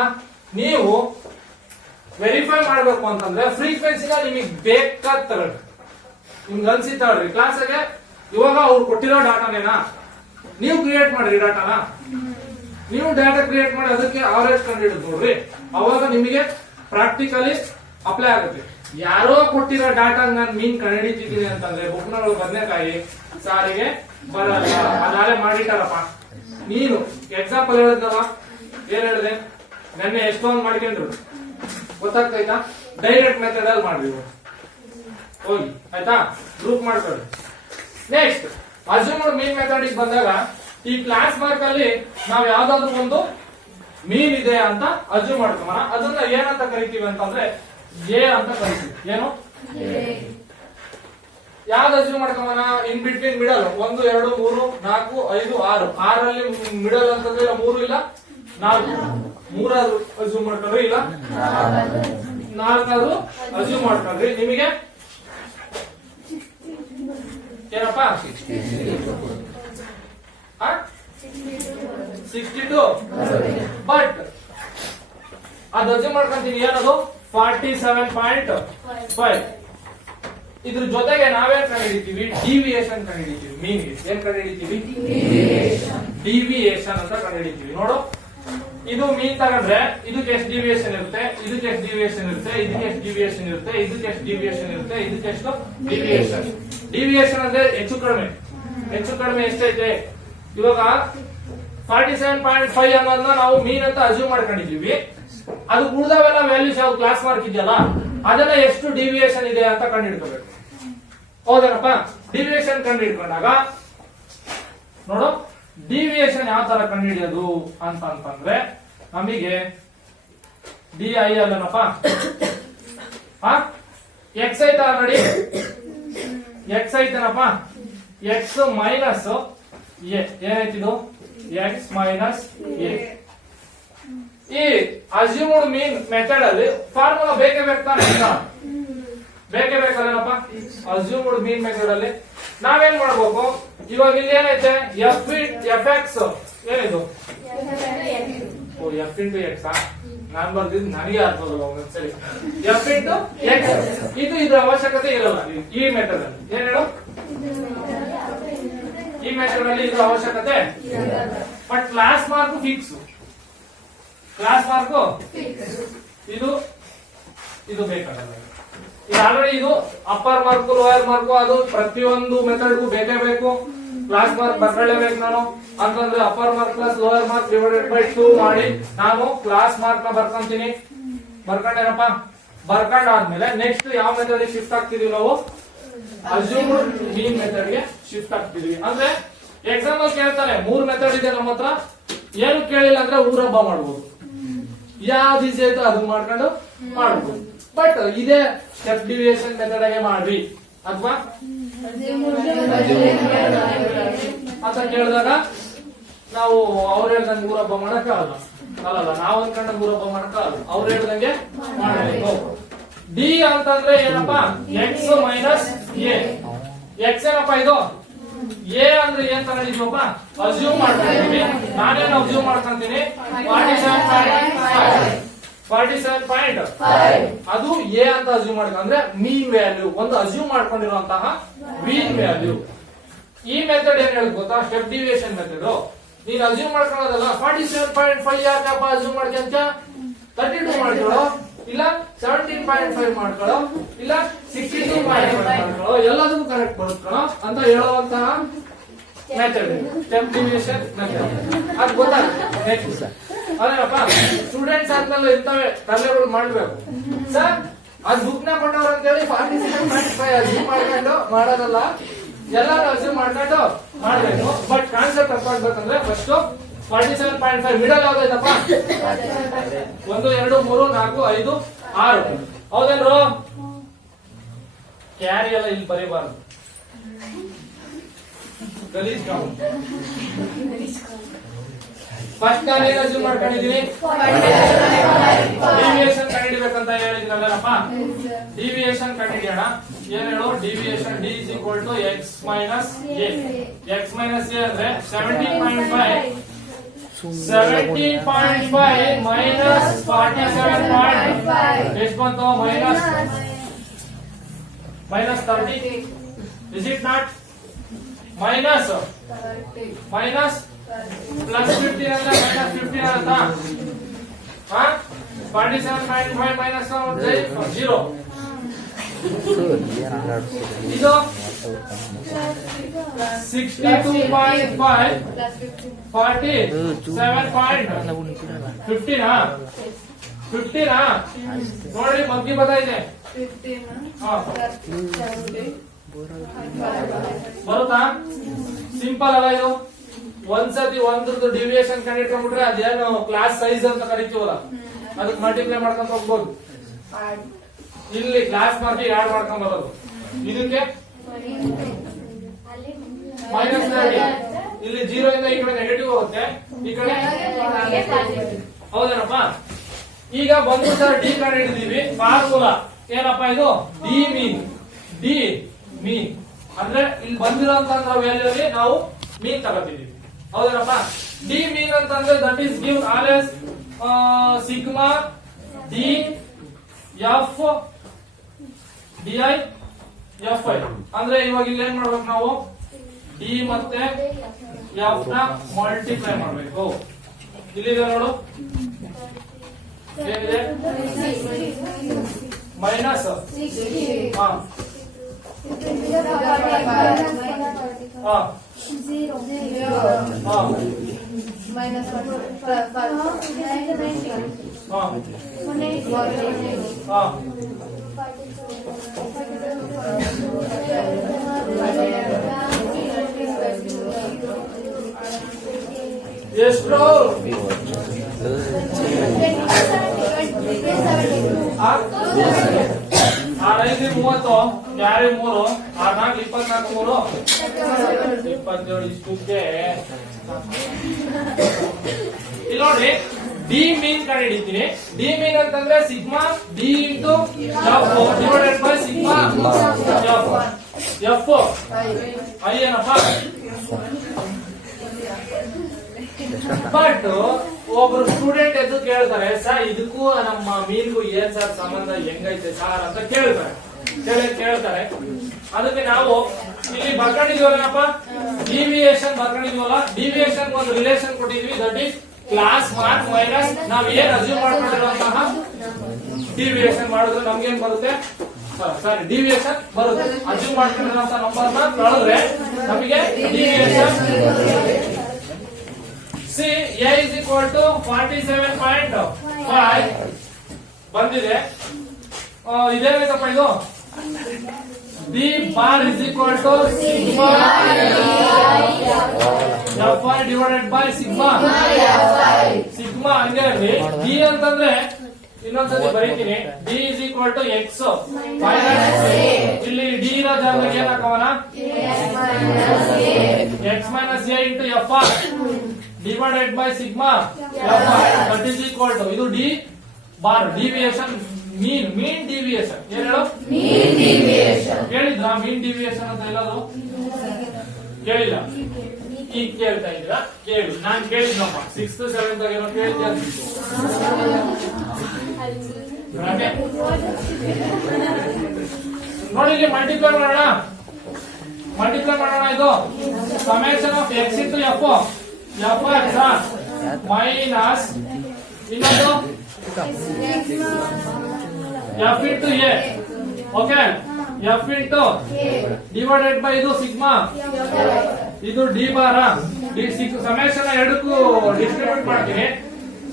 ನೀವು ವೆರಿಫೈ ಮಾಡ್ಬೇಕು ಅಂತಂದ್ರೆ ಫ್ರೀಕ್ವೆನ್ಸಿನ ನಿಮಗೆ ಬೇಕಾದ ತಗೊಳ್ಳಿ. ನಿಮ್ಗೆ ಅನ್ಸಿತ್ತಾಳ್ರಿ ಕ್ಲಾಸಾಗೆ ಇವಾಗ ಅವ್ರು ಕೊಟ್ಟಿರೋ ಡಾಟಾನೇನಾ ನೀವು ಕ್ರಿಯೇಟ್ ಮಾಡ್ರಿ. ಡಾಟಾನ ನೀವು ಡಾಟಾ ಕ್ರಿಯೇಟ್ ಮಾಡಿ ಅದಕ್ಕೆ ಅವರೇಜ್ ಕಂಡು ಹಿಡಿದು ನೋಡ್ರಿ. ಅವಾಗ ನಿಮಗೆ ಪ್ರಾಕ್ಟಿಕಲಿ ಅಪ್ಲೈ ಆಗುತ್ತೆ. ಯಾರೋ ಕೊಟ್ಟಿರೋ ಡಾಟಾ ನಾನು ಮೀನ್ ಕಂಡುಹಿಡಿತಿದ್ದೀನಿ ಅಂತಂದ್ರೆ ಬುಕ್ನಗಳು ಬದನೆಕಾಯಿ ಸಾರಿಗೆ ಬರಲ್ಲ, ಅದಾಲೆ ಮಾಡಿಟ್ಟಾರಪ್ಪ. ನೀನು ಎಕ್ಸಾಂಪಲ್ ಹೇಳಿದ್ನಲ್ಲ, ಏನ್ ಹೇಳಿದೆ, ನೆನ್ನೆ ಎಷ್ಟೊಂದು ಮಾಡ್ಕೊಂಡ್ರು ಗೊತ್ತಾಗ್ತಾಯ್ತಾ? ಡೈರೆಕ್ಟ್ ಮೆಥಡ್ ಅಲ್ಲಿ ಮಾಡ್ರಿ ಹೋಗಿ, ಆಯ್ತಾ? ಗ್ರೂಪ್ ಮಾಡ್ಕೊಳ್ಳಿ. ನೆಕ್ಸ್ಟ್ ಅಸ್ಯೂಮ್ಡ್ ಮೀನ್ ಮೆಥಡ್ ಬಂದಾಗ ಈ ಕ್ಲಾಸ್ ಮಾರ್ಕ್ ಅಲ್ಲಿ ನಾವ್ ಯಾವ್ದಾದ್ರು ಒಂದು ಮೀನ್ ಇದೆ ಅಂತ ಅಸ್ಯೂಮ್ ಮಾಡ್ಕೊಂಬ. ಅದನ್ನ ಏನಂತ ಕರಿತೀವಿ ಅಂತಂದ್ರೆ ಎ ಅಂತ ಕರಿತೀವಿ. ಏನು ಯಾವ್ದು ಅಸ್ಯೂಮ್ ಮಾಡ್ಕೊಂಬನ? ಇನ್ ಬಿಟ್ವೀನ್ ಮಿಡಲ್ 1 2 3 4 5 6 6ರಲ್ಲಿ ಮಿಡಲ್ ಅಂತಂದ್ರೆ 3 ಇಲ್ಲ 4, 3 ಅಸ್ಯೂಮ್ ಮಾಡ್ಕೊಂಡ್ರಿ, ಇಲ್ಲ 4 ಅಸ್ಯೂಮ್ ಮಾಡ್ಕೊಂಡ್ರಿ. ನಿಮಗೆ ಏನಪ್ಪ 62, ಬಟ್ ಅದು ಅಸ್ಯೂಮ್ ಮಾಡ್ಕೊಂತೀನಿ ಏನದು 47.5. ಇದ್ರ ಜೊತೆಗೆ ನಾವೇನ್ ಕಂಡುಹಿಡಿತೀವಿ? ಡಿವಿಯೇಷನ್ ಕಂಡುಹಿಡಿತೀವಿ. ಮೀನ್ಗೆ ಏನ್ ಕಂಡುಹಿಡಿತೀವಿ? ಡಿವಿಯೇಷನ್ ಅಂತ ಕಂಡುಹಿಡಿತೀವಿ. ನೋಡು, ಇದು ಮೀನ್ ತಗೊಂಡ್ರೆ ಇದಕ್ಕೆ ಎಷ್ಟು ಡಿವಿಯೇಷನ್ ಇರುತ್ತೆ, ಇದಕ್ಕೆ ಎಷ್ಟು ಡಿವಿಯೇಷನ್ ಇರುತ್ತೆ, ಇದಕ್ಕೆ ಎಷ್ಟು ಡಿವಿಯೇಷನ್ ಇರುತ್ತೆ, ಇದಕ್ಕೆ ಎಷ್ಟು ಡಿವಿಯೇಷನ್ ಇರುತ್ತೆ, ಇದಕ್ಕೆ ಎಷ್ಟು ಡಿವಿಯೇಷನ್. ಡಿವಿಯೇಷನ್ ಅಂದ್ರೆ ಹೆಚ್ಚು ಕಡಿಮೆ. ಹೆಚ್ಚು ಕಡಿಮೆ ಎಷ್ಟೈತೆ? ಇವಾಗ 47.5 ಅನ್ನೋದನ್ನ ನಾವು ಮೀನ್ ಅಂತ ಅಸ್ಯೂಮ್ ಮಾಡ್ಕೊಂಡಿದೀವಿ. ಅದು ಉಳಿದವೆಲ್ಲ ವ್ಯಾಲ್ಯೂಸ್ ಯಾವ ಕ್ಲಾಸ್ ಮಾರ್ಕ್ ಇದೆಯಲ್ಲ ಅದೆಲ್ಲ ಎಷ್ಟು ಡಿವಿಯೇಷನ್ ಇದೆ ಅಂತ ಕಂಡುಹಿಡ್ಕೋಬೇಕು. ಹೌದೇನಪ್ಪ? ಡಿವಿಯೇಷನ್ ಕಂಡುಹಿಡ್ಕೊಂಡಾಗ ನೋಡು, ಡಿವಿಯೇಷನ್ ಯಾವ ತರ ಕಂಡುಹಿಡಿಯೋದು ಅಂತಂದ್ರೆ ನಮಗೆ ಡಿ ಐ ಅಲ್ಲನಪ್ಪ, ಎಕ್ಸ್ ಐತ ಆಲ್ರೆಡಿ, ಎಕ್ಸ್ ಐತನಪ್ಪ, ಎಕ್ಸ್ ಮೈನಸ್ ಎ. ಏನೈತಿದು? X minus a. ಈ ಅಸ್ಯೂಮ್ಡ್ ಮೀನ್ ಮೆಥಡ್ ಅಲ್ಲಿ ಫಾರ್ಮುಲಾ ಬೇಕೇ ಬೇಕಾನೆ? ಬೇಕೇ ಬೇಕಲ್ಲೇನಪ್ಪ? ಅಸ್ಯೂಮ್ಡ್ ಮೀನ್ ಮೆಥಡ್ ಅಲ್ಲಿ ನಾವೇನ್ ಮಾಡ್ಬೇಕು? ಇವಾಗ ಇಲ್ಲಿ ಏನೈತೆ? ಎಫ್ ಎಕ್ಸ್ ಏನಿದು? ಓ, ಎಫ್ ಇಂಟು ಎಕ್ಸ್. ನಾನ್ ಬರ್ದಿದ್ದು ನನಗೆ ಅರ್ಥ ಆಗಲ್ಲ ಒಂದೊಂದ್ಸರಿ. ಎಫ್ ಇಂಟು ಎಕ್ಸ್ ಇದು ಇದ್ರ ಅವಶ್ಯಕತೆ ಇರಲ್ಲ ಈ ಮೆಥಡ್ ಅಲ್ಲಿ. ಏನ್ ಹೇಳು? ಈ ಮೆಥಡ್ ಅಲ್ಲಿ ಇದ್ರ ಅವಶ್ಯಕತೆ, but class mark fix. Class mark ಇದು ಇದು ಬೇಕಾಗಲ್ಲ. ಇದು ಆಲ್ರೆಡಿ ಇದು ಅಪ್ಪರ್ ಮಾರ್ಕ್ ಲೋಯರ್ ಮಾರ್ಕ್ ಅದು ಪ್ರತಿಯೊಂದು ಮೆಥಡ್ಗೂ ಬೇಕೇ ಬೇಕು. ಕ್ಲಾಸ್ ಮಾರ್ಕ್ ಬರ್ಕೊಳ್ಳೇಬೇಕು ನಾನು ಅಂತಂದ್ರೆ upper mark plus lower mark divided by 2 ಮಾಡಿ ನಾನು ಕ್ಲಾಸ್ ಮಾರ್ಕ್ ನ ಬರ್ಕೊಂತೀನಿ. ಬರ್ಕೊಂಡೇನಪ್ಪ? ಬರ್ಕೊಂಡಾದ್ಮೇಲೆ ನೆಕ್ಸ್ಟ್ ಯಾವ ಮೆಥಡ್ ಶಿಫ್ಟ್ ಆಗ್ತಿದೀವಿ ನಾವು? ಅಸ್ಯೂಮ್ಡ್ ಮೀನ್ ಮೆಥಡ್ ಗೆ ಶಿಫ್ಟ್ ಆಗ್ತಿದೀವಿ. ಅಂದ್ರೆ ಎಕ್ಸಾಂಪಲ್ ಕೇಳ್ತಾನೆ 3 ಮೆಥಡ್ ಇದೆ ನಮ್ಮ ಹತ್ರ, ಏನು ಕೇಳಿಲ್ಲ ಅಂದ್ರೆ ಊರಬ್ಬ ಮಾಡ್ಬೋದು. ಯಾವ್ದು ಈಸಿ ಆಯ್ತು ಅದನ್ನ ಮಾಡ್ಕೊಂಡು ಮಾಡ್ಬೋದು. ಬಟ್ ಇದೇ ಸ್ಟೆಪ್ ಡಿವಿಯೇಷನ್ ಮೆಥಡ್ ಆಗಿ ಮಾಡ್ರಿ ಅಥವಾ ಅಂತ ಕೇಳಿದಾಗ ನಾವು ಅವ್ರು ಹೇಳ್ದಂಗೆ ಊರಬ್ಬ ಮಾಡಕ್ ಆಗಲ್ಲ. ನಾವ್ ಅನ್ಕೊಂಡ ಊರಬ್ಬ ಮಾಡಕ್ ಆಗಲ್ಲ. ಅವ್ರು ಹೇಳ್ದಂಗೆ ಮಾಡಬೇಕು. ಡಿ ಅಂತಂದ್ರೆ ಏನಪ್ಪ? X minus a. ಎಕ್ಸ್ ಏನಪ್ಪ ಇದು? ಎ ಅಂದ್ರೆ ಏನ್ ತಗೊಂಡಿದ್ವಪ್ಪ? ಅಸ್ಯೂಮ್ ಮಾಡ್ಕೊಂಡಿದೀವಿ. ನಾನೇನು ಅಸ್ಯೂಮ್ ಮಾಡ್ಕೊಂತೀನಿ? 47.5 ಅದು ಎ ಅಂತ ಅಸ್ಯೂಮ್ ಮಾಡ್ಕೊಂಡ್ರೆ ಮೀನ್ ವ್ಯಾಲ್ಯೂ, ಒಂದು ಅಸ್ಯೂಮ್ ಮಾಡ್ಕೊಂಡಿರುವಂತಹ ಮೀನ್ ವ್ಯಾಲ್ಯೂ. ಈ ಮೆಥಡ್ ಏನ್ ಹೇಳುದು ಗೊತ್ತಾ? Step deviation method. ನೀನ್ ಅಸ್ಯೂಮ್ ಮಾಡ್ಕೊಳ್ಳೋದಲ್ಲ 47.5 ಯಾಕಪ್ಪ ಅಸ್ಯೂಮ್ ಮಾಡ್ಕೊಂತ 32 ಮಾಡ್ಕೊಳ್ಳೋ, ಇಲ್ಲ 17.5 ಮಾಡ್ಕೊಳ್ಳೋ, ಇಲ್ಲ 62.5 ಮಾಡ್ಕೊಳ್ಳೋ, ಎಲ್ಲದಕ್ಕೂ ಕರೆಕ್ಟ್ ಬರುತ್ತೋ ಅಂತ ಹೇಳುವಂತಹ ಮೆಥಡ್ ಸ್ಟೆಪ್ ಡಿವಿಯೇಷನ್ ಮೆಥಡ್. ಅದು ಗೊತ್ತಾಗುತ್ತೆ. ಅದೇನಪ್ಪ ಸ್ಟೂಡೆಂಟ್ಸ್ ಆದ್ಮೇಲೆ ಇಂಥವೇ ತಲೆಗಳು ಮಾಡ್ಬೇಕು. ಸರ್ ಅದ್ ಬುಕ್ ನ ಕೊಟ್ಟವ್ರು ಅಂತ ಹೇಳಿ 47.5 ಅಸ್ಯೂಮ್ ಮಾಡ್ಕೊಂಡು ಮಾಡೋದಲ್ಲ, ಎಲ್ಲಾರು ಅಸ್ಯೂಮ್ ಮಾಡ್ಕೊಂಡು ಮಾಡ್ಬೇಕು. ಬಟ್ ಕಾನ್ಸೆಪ್ಟ್ ಅರ್ಥ ಆಗ್ಬೇಕಂದ್ರೆ ಫಸ್ಟ್ 47.5 ಮಿಡಲ್ ಯಾವ್ದೈತಪ್ಪ? 1 2 3 4 5 6. ಹೌದೇನ್ರು? ಕ್ಯಾರಿ ಎಲ್ಲ ಇಲ್ಲಿ ಬರೀಬಾರ್ದು, ಗಲೀಜ್ ಕೌಂಟ್. ಫಸ್ಟ್ ನಾನು ಏನು ಅಸ್ಯೂಮ್ ಮಾಡ್ಕೊಂಡಿದೀನಿ? ಡಿವಿಯೇಷನ್ ಕಂಡುಹಿಡಿಬೇಕಂತ ಹೇಳಿದ್ರಲ್ಲಪ್ಪ. ಡಿವಿಯೇಷನ್ ಕಂಡುಹಿಡಿಯೋಣ. ಏನ್ ಹೇಳು? Deviation d is equal to x minus a. X minus a ಅಂದ್ರೆ 17.5 ಮೈನಸ್ 47.5 ಎಷ್ಟು ಬಂತು? Minus 30. Is it not? Minus plus 15 ಅಂದ್ರೆ ಮೈನಸ್ 15 ಆಗುತ್ತಾ? 47.5 ಮೈನಸ್ 0. ಇದು 62.5 47.15 ನೋಡಿ ಮಗ್ಗಿ ಇದೆ ಬರುತ್ತಾ ಸಿಂಪಲ್ ಅಲ್ಲ ಇದು ಒಂದ್ಸತಿ ಒಂದ್ರದ್ದು ಡಿವಿಯೇಷನ್ ಕಂಡಿಡ್ಕೊಂಡ್ಬಿಟ್ರೆ ಅದೇನು ಕ್ಲಾಸ್ ಸೈಜ್ ಅಂತ ಕರಿತೀವಲ್ಲ ಅದಕ್ಕೆ ಮಲ್ಟಿಪ್ಲೈ ಮಾಡ್ಕೊಂಡ್ ಹೋಗ್ಬೋದು ಇಲ್ಲಿ ಕ್ಲಾಸ್ ಮಾರ್ಕ್ ಆಡ್ ಮಾಡ್ಕೊಂಡ್ ಬರೋದು ಇದಕ್ಕೆ ಮೈನಸ್ 30 ಇಲ್ಲಿ 0 ಇಂದ ಈ ಕಡೆ ನೆಗೆಟಿವ್ ಹೋಗುತ್ತೆ ಈ ಕಡೆ ಹೌದೇನಪ್ಪ ಈಗ ಬಂದು ಸರ್ ಡಿ ಕಂಡು ಹಿಡಿದೀವಿ ಫಾರ್ಮುಲಾ ಏನಪ್ಪಾ ಇದು ಡಿ ಮೀನ್ ಅಂದ್ರೆ ಇಲ್ಲಿ ಬಂದಿರೋಂತ ವ್ಯಾಲ್ಯೂ ನಾವು ಮೀನ್ ತಗೋತಿದೀವಿ ಹೌದೇನಪ್ಪ ಡಿ ಮೀನ್ ಅಂತಂದ್ರೆ that is give always sigma D F D I F I ಅಂದ್ರೆ ಇವಾಗ ಇಲ್ಲಿ ಏನ್ ಮಾಡ್ಬೇಕು ನಾವು ಡಿ ಮತ್ತೆ ಎಫ್ ನ ಮಲ್ಟಿಪ್ಲೈ ಮಾಡ್ಬೇಕು ಇಲ್ಲಿದೆ ನೋಡು ಏನಿದೆ ಮೈನಸ್ ಎಷ್ಟು 6×5 30 ಯಾರೇ 3 6×4 24 3 27 ಇಷ್ಟಕ್ಕೆ ಇಲ್ಲಿ ನೋಡಿ ಡಿ ಮೀನ್ ಕಂಡು ಹಿಡಿತೀನಿ ಡಿ ಮೀನ್ ಅಂತಂದ್ರೆ sigma D into F divided by sigma F I ಏನಪ್ಪ ಬಟ್ ಒಬ್ರು ಸ್ಟೂಡೆಂಟ್ ಎದ್ದು ಕೇಳ್ತಾರೆ ಸರ್ ಇದಕ್ಕೂ ನಮ್ಮ ಮೀನ್ಗೂ ಏನ್ ಸರ್ ಸಂಬಂಧ ಹೆಂಗೈತೆ ಸರ್ ಅಂತ ಕೇಳ್ತಾರೆ ಅದಕ್ಕೆ ನಾವು ಇಲ್ಲಿ ಬರ್ಕೊಂಡಿದೀವಲ್ಲಪ್ಪ ಡಿವಿಯೇಷನ್ ಬರ್ಕೊಂಡಿದೀವಲ್ಲ ಡಿವಿಯೇಷನ್ ಒಂದು ರಿಲೇಷನ್ ಕೊಟ್ಟಿದ್ವಿ that is class mark minus ನಾವ್ ಏನ್ ಅಸ್ಯೂಮ್ ಮಾಡ್ಕೊಂಡಿರುವಂತಹ ಡಿವಿಯೇಷನ್ ಮಾಡಿದ್ರೆ ನಮ್ಗೇನ್ ಬರುತ್ತೆ ಸಾರಿ ಡಿವಿಯೇಷನ್ ಬರುತ್ತೆ ಅಸ್ಯೂಮ್ ಮಾಡ್ಕೊಂಡಿರುವಂತ ನಂಬರ್ ನ ಕಳೆದ್ರೆ ನಮಗೆ deviation C A is equal to 47.5 ಬಂದಿದೆ ಇದೇನೈತಪ್ಪ ಇದು D bar is equal to sigma F I divided by sigma ಹಂಗೆ ಇರಲಿ ಡಿ ಅಂತಂದ್ರೆ ಇನ್ನೊಂದ್ಸತಿ ಬರೀತೀನಿ D is equal to X ಇಲ್ಲಿ ಡಿ ಇರೋ ಜಾಗದಾಗ ಏನ್ ಹಾಕೋಣ x minus a into f r divided by sigma that is equal to ಇದು D bar deviation mean deviation ಏನ್ ಹೇಳು ಕೇಳಿದ್ರ ಮೀನ್ ಡಿವಿಯೇಷನ್ ಅಂತ ಎಲ್ಲದು ಕೇಳಿಲ್ಲ ಈಗ ಕೇಳ್ತಾ ಇದ್ರ ಕೇಳಿ ನಾನ್ ಕೇಳಿದ್ನಪ್ಪ 6th 7th ಏನೋ ಕೇಳಿದ್ದೆ ನೋಡಿ ಇಲ್ಲಿ ಮಲ್ಟಿಪ್ಲೈ ಮಾಡೋಣ ಇದು summation of X into F X minus ಇನ್ನೊಂದು F into A okay F into divided by ಇದು ಸಿಗ್ಮಾ ಇದು ಡಿ ಬಾರ ಸಮೇಷನ್ ಎರಡಕ್ಕೂ ಡಿಸ್ಟ್ರಿಬ್ಯೂಟ್ ಮಾಡ್ತೀನಿ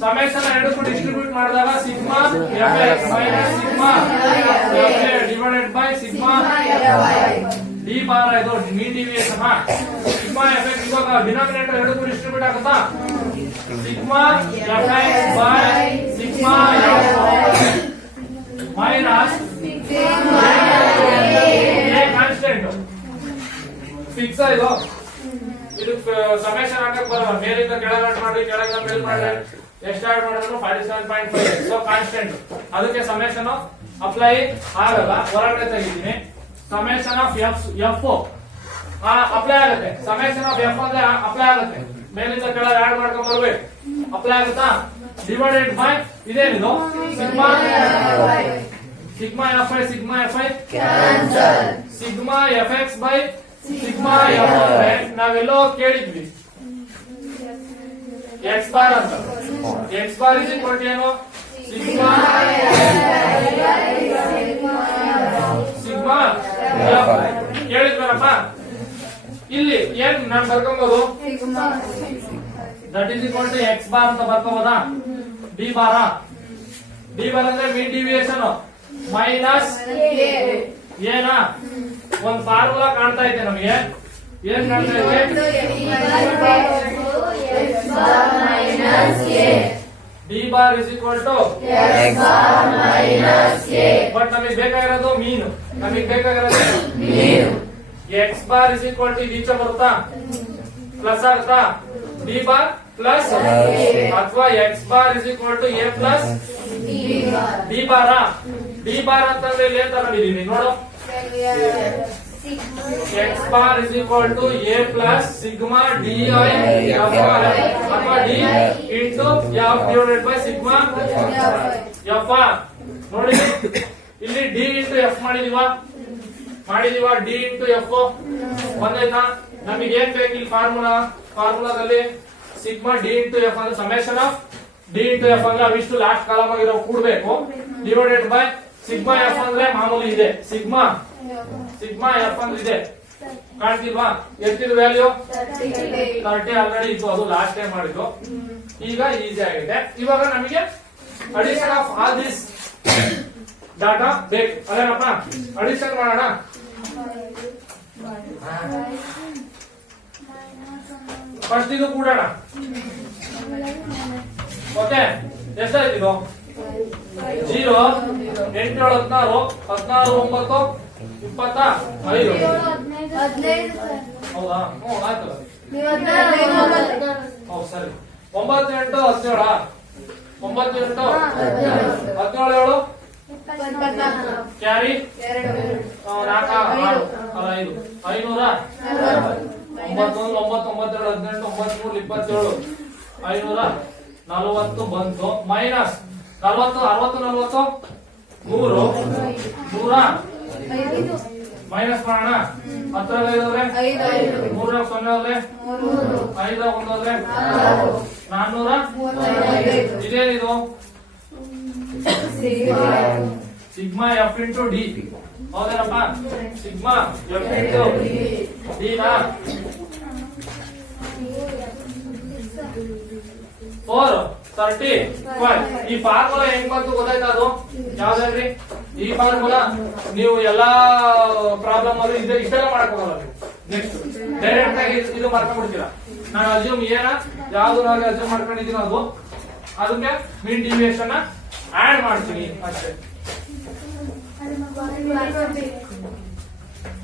ಸಮೇಷನ್ ಎರಡಕ್ಕೂ ಡಿಸ್ಟ್ರಿಬ್ಯೂಟ್ ಮಾಡಿದಾಗ sigma F X minus sigma F A divided by sigma D bar ಇದು mean deviation sigma F X ಇವಾಗ denominator ಎರಡಕ್ಕೂ distribute ಆಗುತ್ತಾ sigma F X by sigma minus constant fix ಇದು summation ಹಾಕಕ್ ಬರಲ್ಲ ಮೇಲಿಂದ ಕೆಳಗೆ ಮಾಡಿ ಕೆಳಗಿಂದ ಮೇಲ್ ಮಾಡಿ ಎಷ್ಟು ಆಡ್ ಮಾಡಿದ್ರು 47.5 ಸೊ ಕಾನ್ಸ್ಟೆಂಟ್ ಅದಕ್ಕೆ ಸಮೇಷನ್ ಅಪ್ಲೈ ಆಗಲ್ಲ ಹೊರಗಡೆ ತೆಗಿತೀನಿ ಸಮೇಷನ್ ಆಫ್ ಎಫ್ ಅಪ್ಲೈ ಆಗುತ್ತೆ ಸಮೇಷನ್ ಆಫ್ ಎಫ್ ಅಂದ್ರೆ ಅಪ್ಲೈ ಆಗುತ್ತೆ ಮೇಲಿಂದ ಕೆಳಗೆ ಆಡ್ ಮಾಡ್ಕೊಂಡ್ ಬರ್ಬೇಕು ಅಪ್ಲೈ ಆಗುತ್ತಾ ಡಿವೈಡೆಡ್ ಬೈ ಇದೇನಿದು sigma F I sigma F X by sigma F ಅಂದ್ರೆ ನಾವೆಲ್ಲೋ ಕೇಳಿದ್ವಿ ಎಕ್ಸ್ ಬಾರ್ ಅಂತ X bar is equal to ಏನು ಸಿಗ್ಮಾ ಕೇಳಿದ್ರಪ್ಪ. ಇಲ್ಲಿ ಏನ್ ನಾನು ಬರ್ಕೊಂಬೋದು, that is equal to X bar ಅಂತ ಬರ್ಕೋಬೋದಾ. ಡಿ ಬಾರ, ಡಿ ಬಾರ್ ಅಂದ್ರೆ ಮೀನ್ ಡಿವಿಯೇಷನ್ ಮೈನಸ್ ಏನಾ. ಒಂದ್ ಫಾರ್ಮುಲಾ ಕಾಣ್ತಾ ಇದೆ ನಮಗೆ. ಏನ್ ಕಾಣ್ತಾ ಇದೆ? D bar is equal to but ನಮಗೆ ಬೇಕಾಗಿರೋದು ಮೀನು. ನಮಗೆ ಬೇಕಾಗಿರೋದು X bar is equal to ಈಚೆ ಬರುತ್ತಾ, ಪ್ಲಸ್ ಆಗುತ್ತಾ. ಡಿ ಬಾರ್ ಪ್ಲಸ್ ಅಥವಾ X bar is equal to A plus D bar. D bar ಅಂತಂದ್ರೆ ಇಲ್ಲಿ ಏನ್ ತಗೊಂಡಿದೀನಿ ನೋಡು. X bar is equal to A plus sigma D I ಅಥವಾ D into F divided by sigma F. ನೋಡಿ ಇಲ್ಲಿ D into F ಮಾಡಿದೀವ, D into F ಒಂದಾಯ್ತಾ. ನಮಗೆ ಏನ್ ಬೇಕು ಇಲ್ಲಿ ಫಾರ್ಮುಲಾದಲ್ಲಿ ಸಿಗ್ಮಾ ಡಿ ಇಂಟು ಎಫ್ ಅಂದ್ರೆ summation of D into F ಅಂದ್ರೆ ಅವಿಷ್ಟು ಲಾಸ್ಟ್ ಕಾಲಮ್ ಆಗಿರೋ ಕೂಡಬೇಕು ಡಿವೈಡೆಡ್ ಬೈ ಸಿಗ್ಮಾ ಎಫ್ ಅಂದ್ರೆ ಮಾಮೂಲಿ ಇದೆ. ಸಿಗ್ಮಾ ಎಫ್ ಅಂದ್ರೆ ಇದೆ ಕಾಣ್ತಿಲ್ವಾ. ಎಷ್ಟಿದೆ ವ್ಯಾಲ್ಯೂ 30 ಆಲ್ರೆಡಿ ಇತ್ತು, ಅದು ಲಾಸ್ಟ್ ಟೈಮ್ ಮಾಡಿದ್ದು. ಈಗ ಈಸಿ ಆಗಿದೆ. ಇವಾಗ ನಮಗೆ addition of all this data ಬೇಕು ಅದೇನಪ್ಪ. ಅಡಿಷನ್ ಮಾಡೋಣ. ಫಸ್ಟ್ ಇದು ಕೂಡೋಣ. ಓಕೆ, ಎಷ್ಟಾಯ್ತು? 0 8 7 16 16 9 25. ಹೌದಾ? ಆಯ್ತು. ಸರಿ. 9 8 17 9 8 17 ಕ್ಯಾರಿ 4 5 500 9 9 9 18 93 27 540 ಬಂತು. ಮೈನಸ್ 40 60 40 100 ಮೈನಸ್ ಮಾಡೋಣ. 10 5 3 0 5 1 400 ಇದೇನಿದು? Sigma F into D. ಹೌದೇನಪ್ಪ? ಸಿಗ್ಮಾ ಎಫ್ ಇಂಟು ಡಿ ನಾ 435. ಈ ಫಾರ್ಮುಲಾ ಹೆಂಗ್ ಬಂತು ಗೊತ್ತಾಯ್ತಾ? ಅದು ಯಾವ್ದ್ರಿ ಈ ಫಾರ್ಮುಲಾ? ನೀವು ಎಲ್ಲಾ ಪ್ರಾಬ್ಲಮ್ ಅಲ್ಲಿ ಇಷ್ಟೆಲ್ಲ ಮಾಡಕೋಲ್ಲ. ನೆಕ್ಸ್ಟ್ ಡೈರೆಕ್ಟ್ ಆಗಿ ಇದು ಮಾಡ್ಕೊಂಡ್ಬಿಡ್ತೀರಾ. ನಾನು ಅಸ್ಯೂಮ್ ಏನ ಯಾವ್ದು ನಾನು ಅಸ್ಯೂಮ್ ಮಾಡ್ಕೊಂಡಿದ್ದೀನಿ ಅದಕ್ಕೆ ಮೀನ್ ಡಿವಿಯೇಷನ್ ಆಡ್ ಮಾಡ್ತೀನಿ ಅಷ್ಟೇ.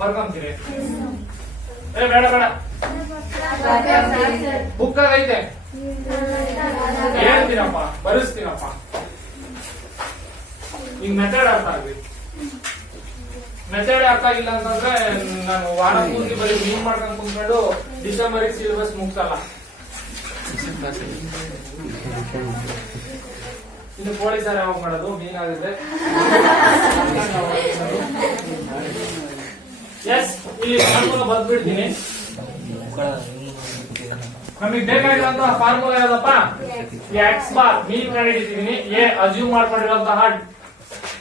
ಬರ್ಕೊಂತೀನಿ. ಬೇಡ ಬುಕ್ ಆಗೈತೆ ಹೇಳ್ತೀನಪ್ಪ, ಬರೆಸ್ತೀನಪ್ಪ. ಈಗ ಮೆಥಡ್ ಅರ್ಥ ಆಗ್ಲಿ. ಮೆಥಡ್ ಅರ್ಥ ಆಗಿಲ್ಲ ಅಂತಂದ್ರೆ ನಾನು ವಾರ ಪೂರ್ತಿ ಬರೀ ಮೀನ್ ಮಾಡ್ಕೊಂಡು ಕುಂತ್ಕೊಂಡು ಡಿಸೆಂಬರ್ ಸಿಲೆಬಸ್ ಮುಗ್ಸಲ್ಲ. ಇನ್ನು ಪೊಲೀಸ್ ಯಾವಾಗ ಮಾಡೋದು? ಮೀನ್ ಆಗಿದ್ರೆ ಎಸ್ ಇಲ್ಲಿ ಫಾರ್ಮುಲಾ ಬರ್ದ್ಬಿಡ್ತೀನಿ. ನಮಗೆ ಬೇಕಾಗಿರುವಂತಹ ಫಾರ್ಮುಲಾ ಯಾವ್ದಪ್ಪ? ಎಕ್ಸ್ ಬಾರ್ ಮೀನ್ ಕಂಡಿದ್ದೀವಿ. ಎ ಅಸ್ಯೂಮ್ ಮಾಡ್ಕೊಂಡಿರುವಂತಹ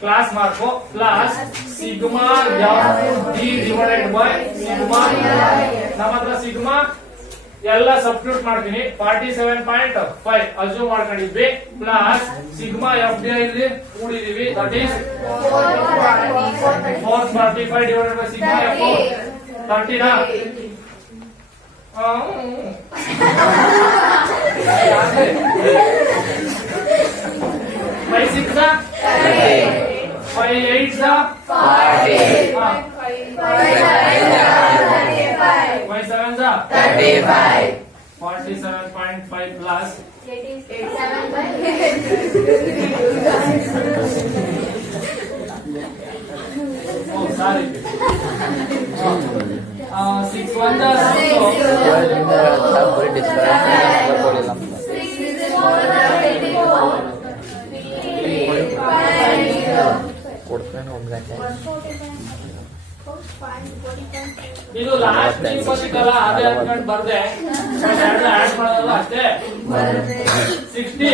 class mark plus sigma F D divided by sigma. ನಮ್ಮ ಹತ್ರ ಸಿಗ್ಮಾ ಎಲ್ಲ ಸಬ್ಸ್ಟಿಟ್ಯೂಟ್ ಮಾಡ್ತೀನಿ. 47.5 ಅಸ್ಯೂಮ್ ಮಾಡ್ಕೊಂಡಿದ್ವಿ ಪ್ಲಸ್ ಸಿಗ್ಮಾ ಎಫ್ ಡಿ ಇಲ್ಲಿ ಕೂಡಿದೀವಿ. That is 445 divided by sigma F 30 ನಾ 5 6 5 8 40 5 7 35 47.5 plus 87. Oh, sorry. 6 1 ಇದು ಲಾಸ್ಟ್ ನೀವು ಬಂದಿದ್ದಲ್ಲ ಅದೇ ಅನ್ಕೊಂಡು ಬರ್ದೆ ಆಡ್ ಮಾಡೋದಲ್ಲ ಅಷ್ಟೇ. 60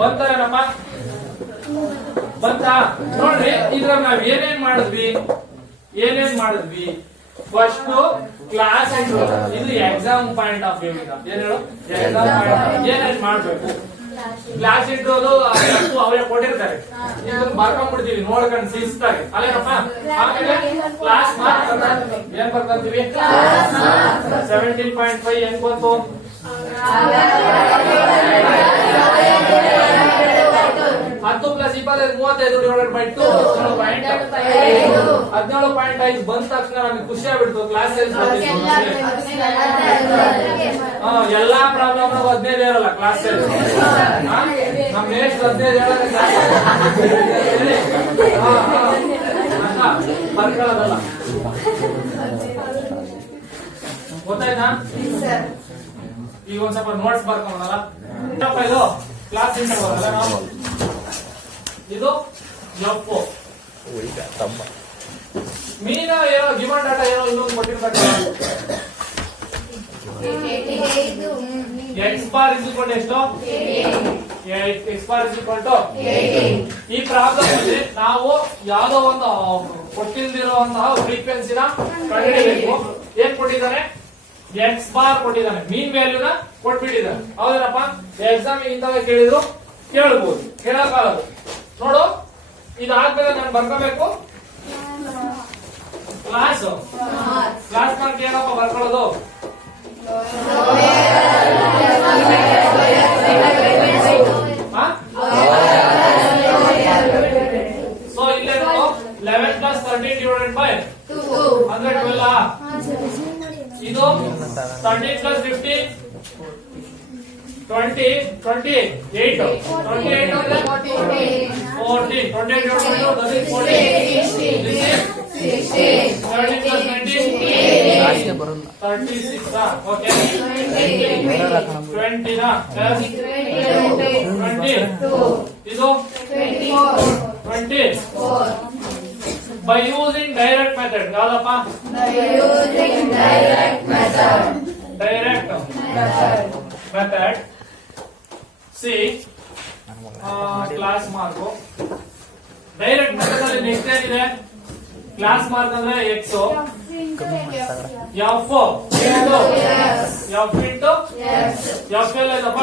ಬಂತಾರೇನಪ್ಪ? ಬಂತಾ ನೋಡ್ರಿ ಇದ್ರಾಗ ನಾವ್ ಏನೇನ್ ಮಾಡಿದ್ವಿ ಫಸ್ಟ್ ಕ್ಲಾಸ್ ಇದು ಎಕ್ಸಾಮ್ ಪಾಯಿಂಟ್ ಆಫ್ ವ್ಯೂ ಈಗ ಏನ್ ಹೇಳು ಎಕ್ಸಾಮ್ ಪಾಯಿಂಟ್ ಏನೇನ್ ಮಾಡ್ಬೇಕು ಕ್ಲಾಸ್ ಇಟ್ಟೋದು ಅವರೇ ಕೊಟ್ಟಿರ್ತಾರೆ ಇದನ್ನ ಬರ್ಕೊಂಡ್ಬಿಡ್ತೀವಿ ನೋಡ್ಕೊಂಡು ಶಿಸ್ತಾಗಿ ಅಲ್ಲೇನಪ್ಪ ಆಮೇಲೆ ಕ್ಲಾಸ್ ಮಾರ್ಕ್ ಏನ್ ಬರ್ಕೊಂತೀವಿ 17.5 ಹೆಂಗ್ ಬಂತು 10 ಪ್ಲಸ್ 35 ಡಿವೈಡೆಡ್ ಬೈ 2 17.5 ಬಂದ ತಕ್ಷಣ ನಮಗೆ ಖುಷಿ ಆಗ್ಬಿಡ್ತು ಕ್ಲಾಸ್ ಎಲ್ಲಾ ಪ್ರಾಬ್ಲಮ್ 15 ಇರಲ್ಲ ಕ್ಲಾಸ್ ನಮ್ ಎಷ್ಟು 15 ಬರ್ಕೊಳ್ಳೋದಲ್ಲ ಗೊತ್ತಾಯ್ತಾ ಈಗ ಒಂದ್ ಸ್ವಲ್ಪ ನೋಟ್ಸ್ ಬರ್ಕೊಂಬಲ್ಲ ಇದು ಕ್ಲಾಸ್ ಇಂಟರ್ವಲ್ ನಾವು ಇದು ಎಫ್ ಮೀನ ಏನೋ ಗಿವನ್ ಡಾಟಾ ಏನೋ ಇನ್ನೊಂದು ಕೊಟ್ಟಿರ್ಬೇಕು ಎಕ್ಸ್ ಬಾರ್ ಇಸ್ ಇಕ್ವಲ್ ಎಷ್ಟು x bar is equal to ಈ ಪ್ರಾಬ್ಲಮ್ ಅಲ್ಲಿ ನಾವು ಯಾವ್ದೋ ಒಂದು ಕೊಟ್ಟಿಲ್ದಿರುವಂತಹ ಫ್ರೀಕ್ವೆನ್ಸಿನ ಕಂಡುಹಿಡಿಯಬೇಕು ಏನ್ ಕೊಟ್ಟಿದ್ದಾನೆ ಎಕ್ಸ್ ಬಾರ್ ಕೊಟ್ಟಿದ್ದಾನೆ ಮೀನ್ ವ್ಯಾಲ್ಯೂನ ಕೊಟ್ಬಿಟ್ಟಿದ್ದಾನೆ ಹೌದೇನಪ್ಪ ಎಕ್ಸಾಮ್ ಇಂತವೇ ಕೇಳಿದ್ರು ಕೇಳಬಹುದು ಕೇಳಕ್ಕಾಗದು ನೋಡು ಇದಾದ್ಮೇಲೆ ನಾನು ಬರ್ಕೋಬೇಕು ಕ್ಲಾಸ್ ಮಾರ್ಕ್ ಏನಪ್ಪ ಬರ್ಕೊಳ್ಳೋದು ಸೊ ಇಲ್ಲೇ 11 ಪ್ಲಸ್ 13 ಡಿವೈಡೆಡ್ ಬೈ 112 ಇದು 13 ಪ್ಲಸ್ 15 20 28 ಅಂದ್ರೆ 14 28 that is 36 okay 20 na plus 20 ಇದು 24 by using direct method ಯಾವ್ದಪ್ಪ direct method C class mark direct method ಅಲ್ಲಿ ನೆಕ್ಸ್ಟ್ ಏನಿದೆ ಕ್ಲಾಸ್ ಮಾರ್ಕ್ ಅಂದ್ರೆ ಎಕ್ಸ್ ಎಫ್ ಇಂಟು ಎಫ್ ಎಲ್ಲ ಇದಪ್ಪ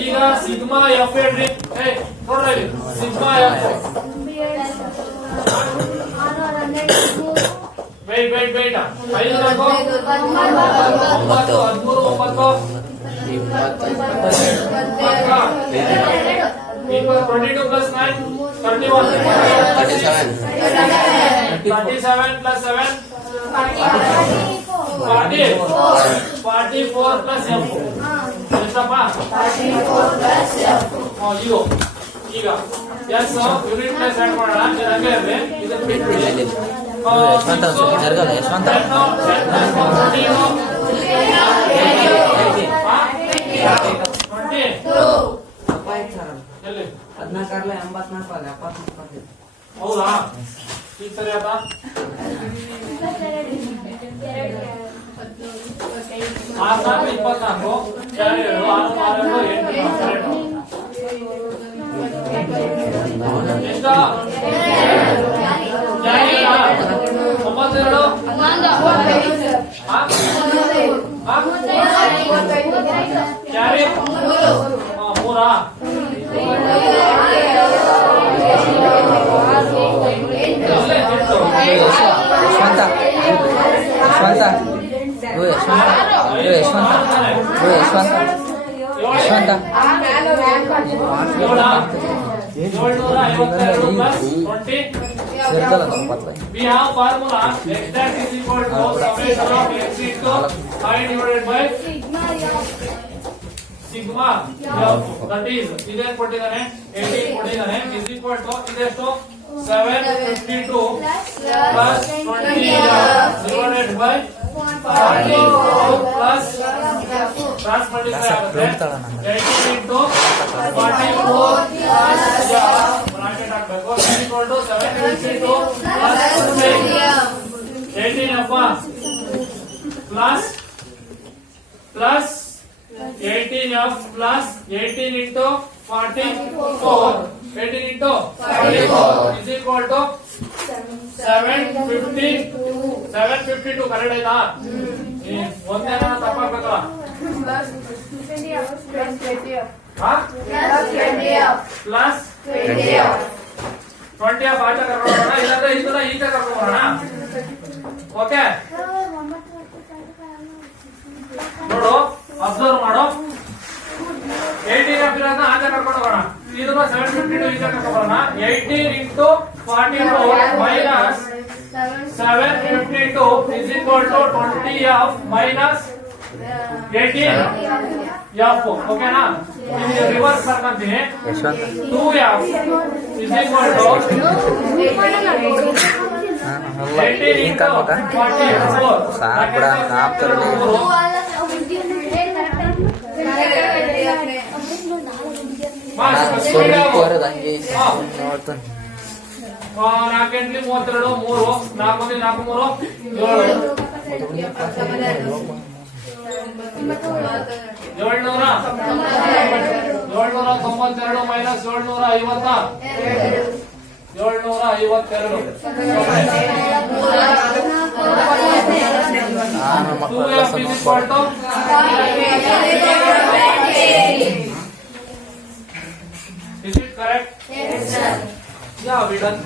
ಈಗ ಸಿಗ್ಮಾ ಎಫ್ ಹೇಳ್ರಿ ನೋಡ್ರಿ sigma F wait 5 22 plus 9 31 37 plus 7 44 plus F ಎಷ್ಟಪ್ಪ 44 plus F ಇದು ಈಗ ಎಸ್ ಯೂನಿಟ್ ಪ್ಲೇಸ್ ಆಡ್ ಮಾಡೋಣ ಹಂಗೆ ಇರಲಿ ಇದನ್ನ ಬಿಟ್ಬಿಡಿ ಯಶವಂತ ಹೌದಾ ಈ ಸರಿ ಆತ 24 24 6 6 8 ಎಷ್ಟು ಜಾರಿನಾ? 92 ಜಾರಿ 3 ಯಶವಂತ ಯಶವಂತ ಓ ಯಶವಂತ ಓ ಯಶವಂತ ಓ ಯಶವಂತ ಯಶವಂತ 752 plus 20. ಇರ್ತಲ್ಲ ಸ್ವಲ್ಪ We have formula x dash is equal to summation of x into I divided by sigma f. That is ಇದೇನ್ ಕೊಟ್ಟಿದ್ದಾನೆ 18 ಕೊಟ್ಟಿದ್ದಾನೆ is equal to ಇದೆಷ್ಟು 752 plus 20 divided by 44 plus cross multiply ಆಗುತ್ತೆ 18 into 44 plus bracket ಹಾಕಬೇಕು is equal to 752 plus 18 ಅಪ್ಪ plus 18f plus 18 into 44 18 into 44 is equal to 752 correct ಆಯ್ತಾ ಒಂದೇನ ತಪ್ಪಾಗ್ಬೇಕಲ್ಲ plus 20 ಆಚೆ ಕರ್ಕೊಂಡು ಬರೋಣ ಇಲ್ಲಾಂದ್ರೆ ಇದನ್ನ ಈಚೆ ಕರ್ಕೊಂಡು ಬರೋಣ ಓಕೆ ನೋಡು ಅಬ್ಸರ್ವ್ ಮಾಡು 18 ಇರೋದನ್ನ ಆಚೆ ಕರ್ಕೊಂಡು ಹೋಗೋಣ ಇದನ್ನ 752 ಈಚೆ ಕರ್ಕೊಂಡು ಬರೋಣ 18 into 44 minus 752 is equal to 20f minus 18 f ಓಕೆನಾ ಇದು ರಿವರ್ಸ್ ಮಾಡ್ಕೊಂತೀನಿ ಯಶವಂತ 2f is equal to 18 into 44 ಸಾಕು ಬಿಡ ಆಪ್ತರಲ್ಲಿ ಸೋನಿಕೋರದ ಹಂಗೆ ನೋಡ್ತಾನೆ 4 ಎಂಟ್ಲಿ 32 3 4 ಮಂದಿ 4 3 792 ಮೈನಸ್ 750 752 ನಾನು ಮಕ್ಕಳು 2f is equal to is it correct? Yes sir. Yeah, we done.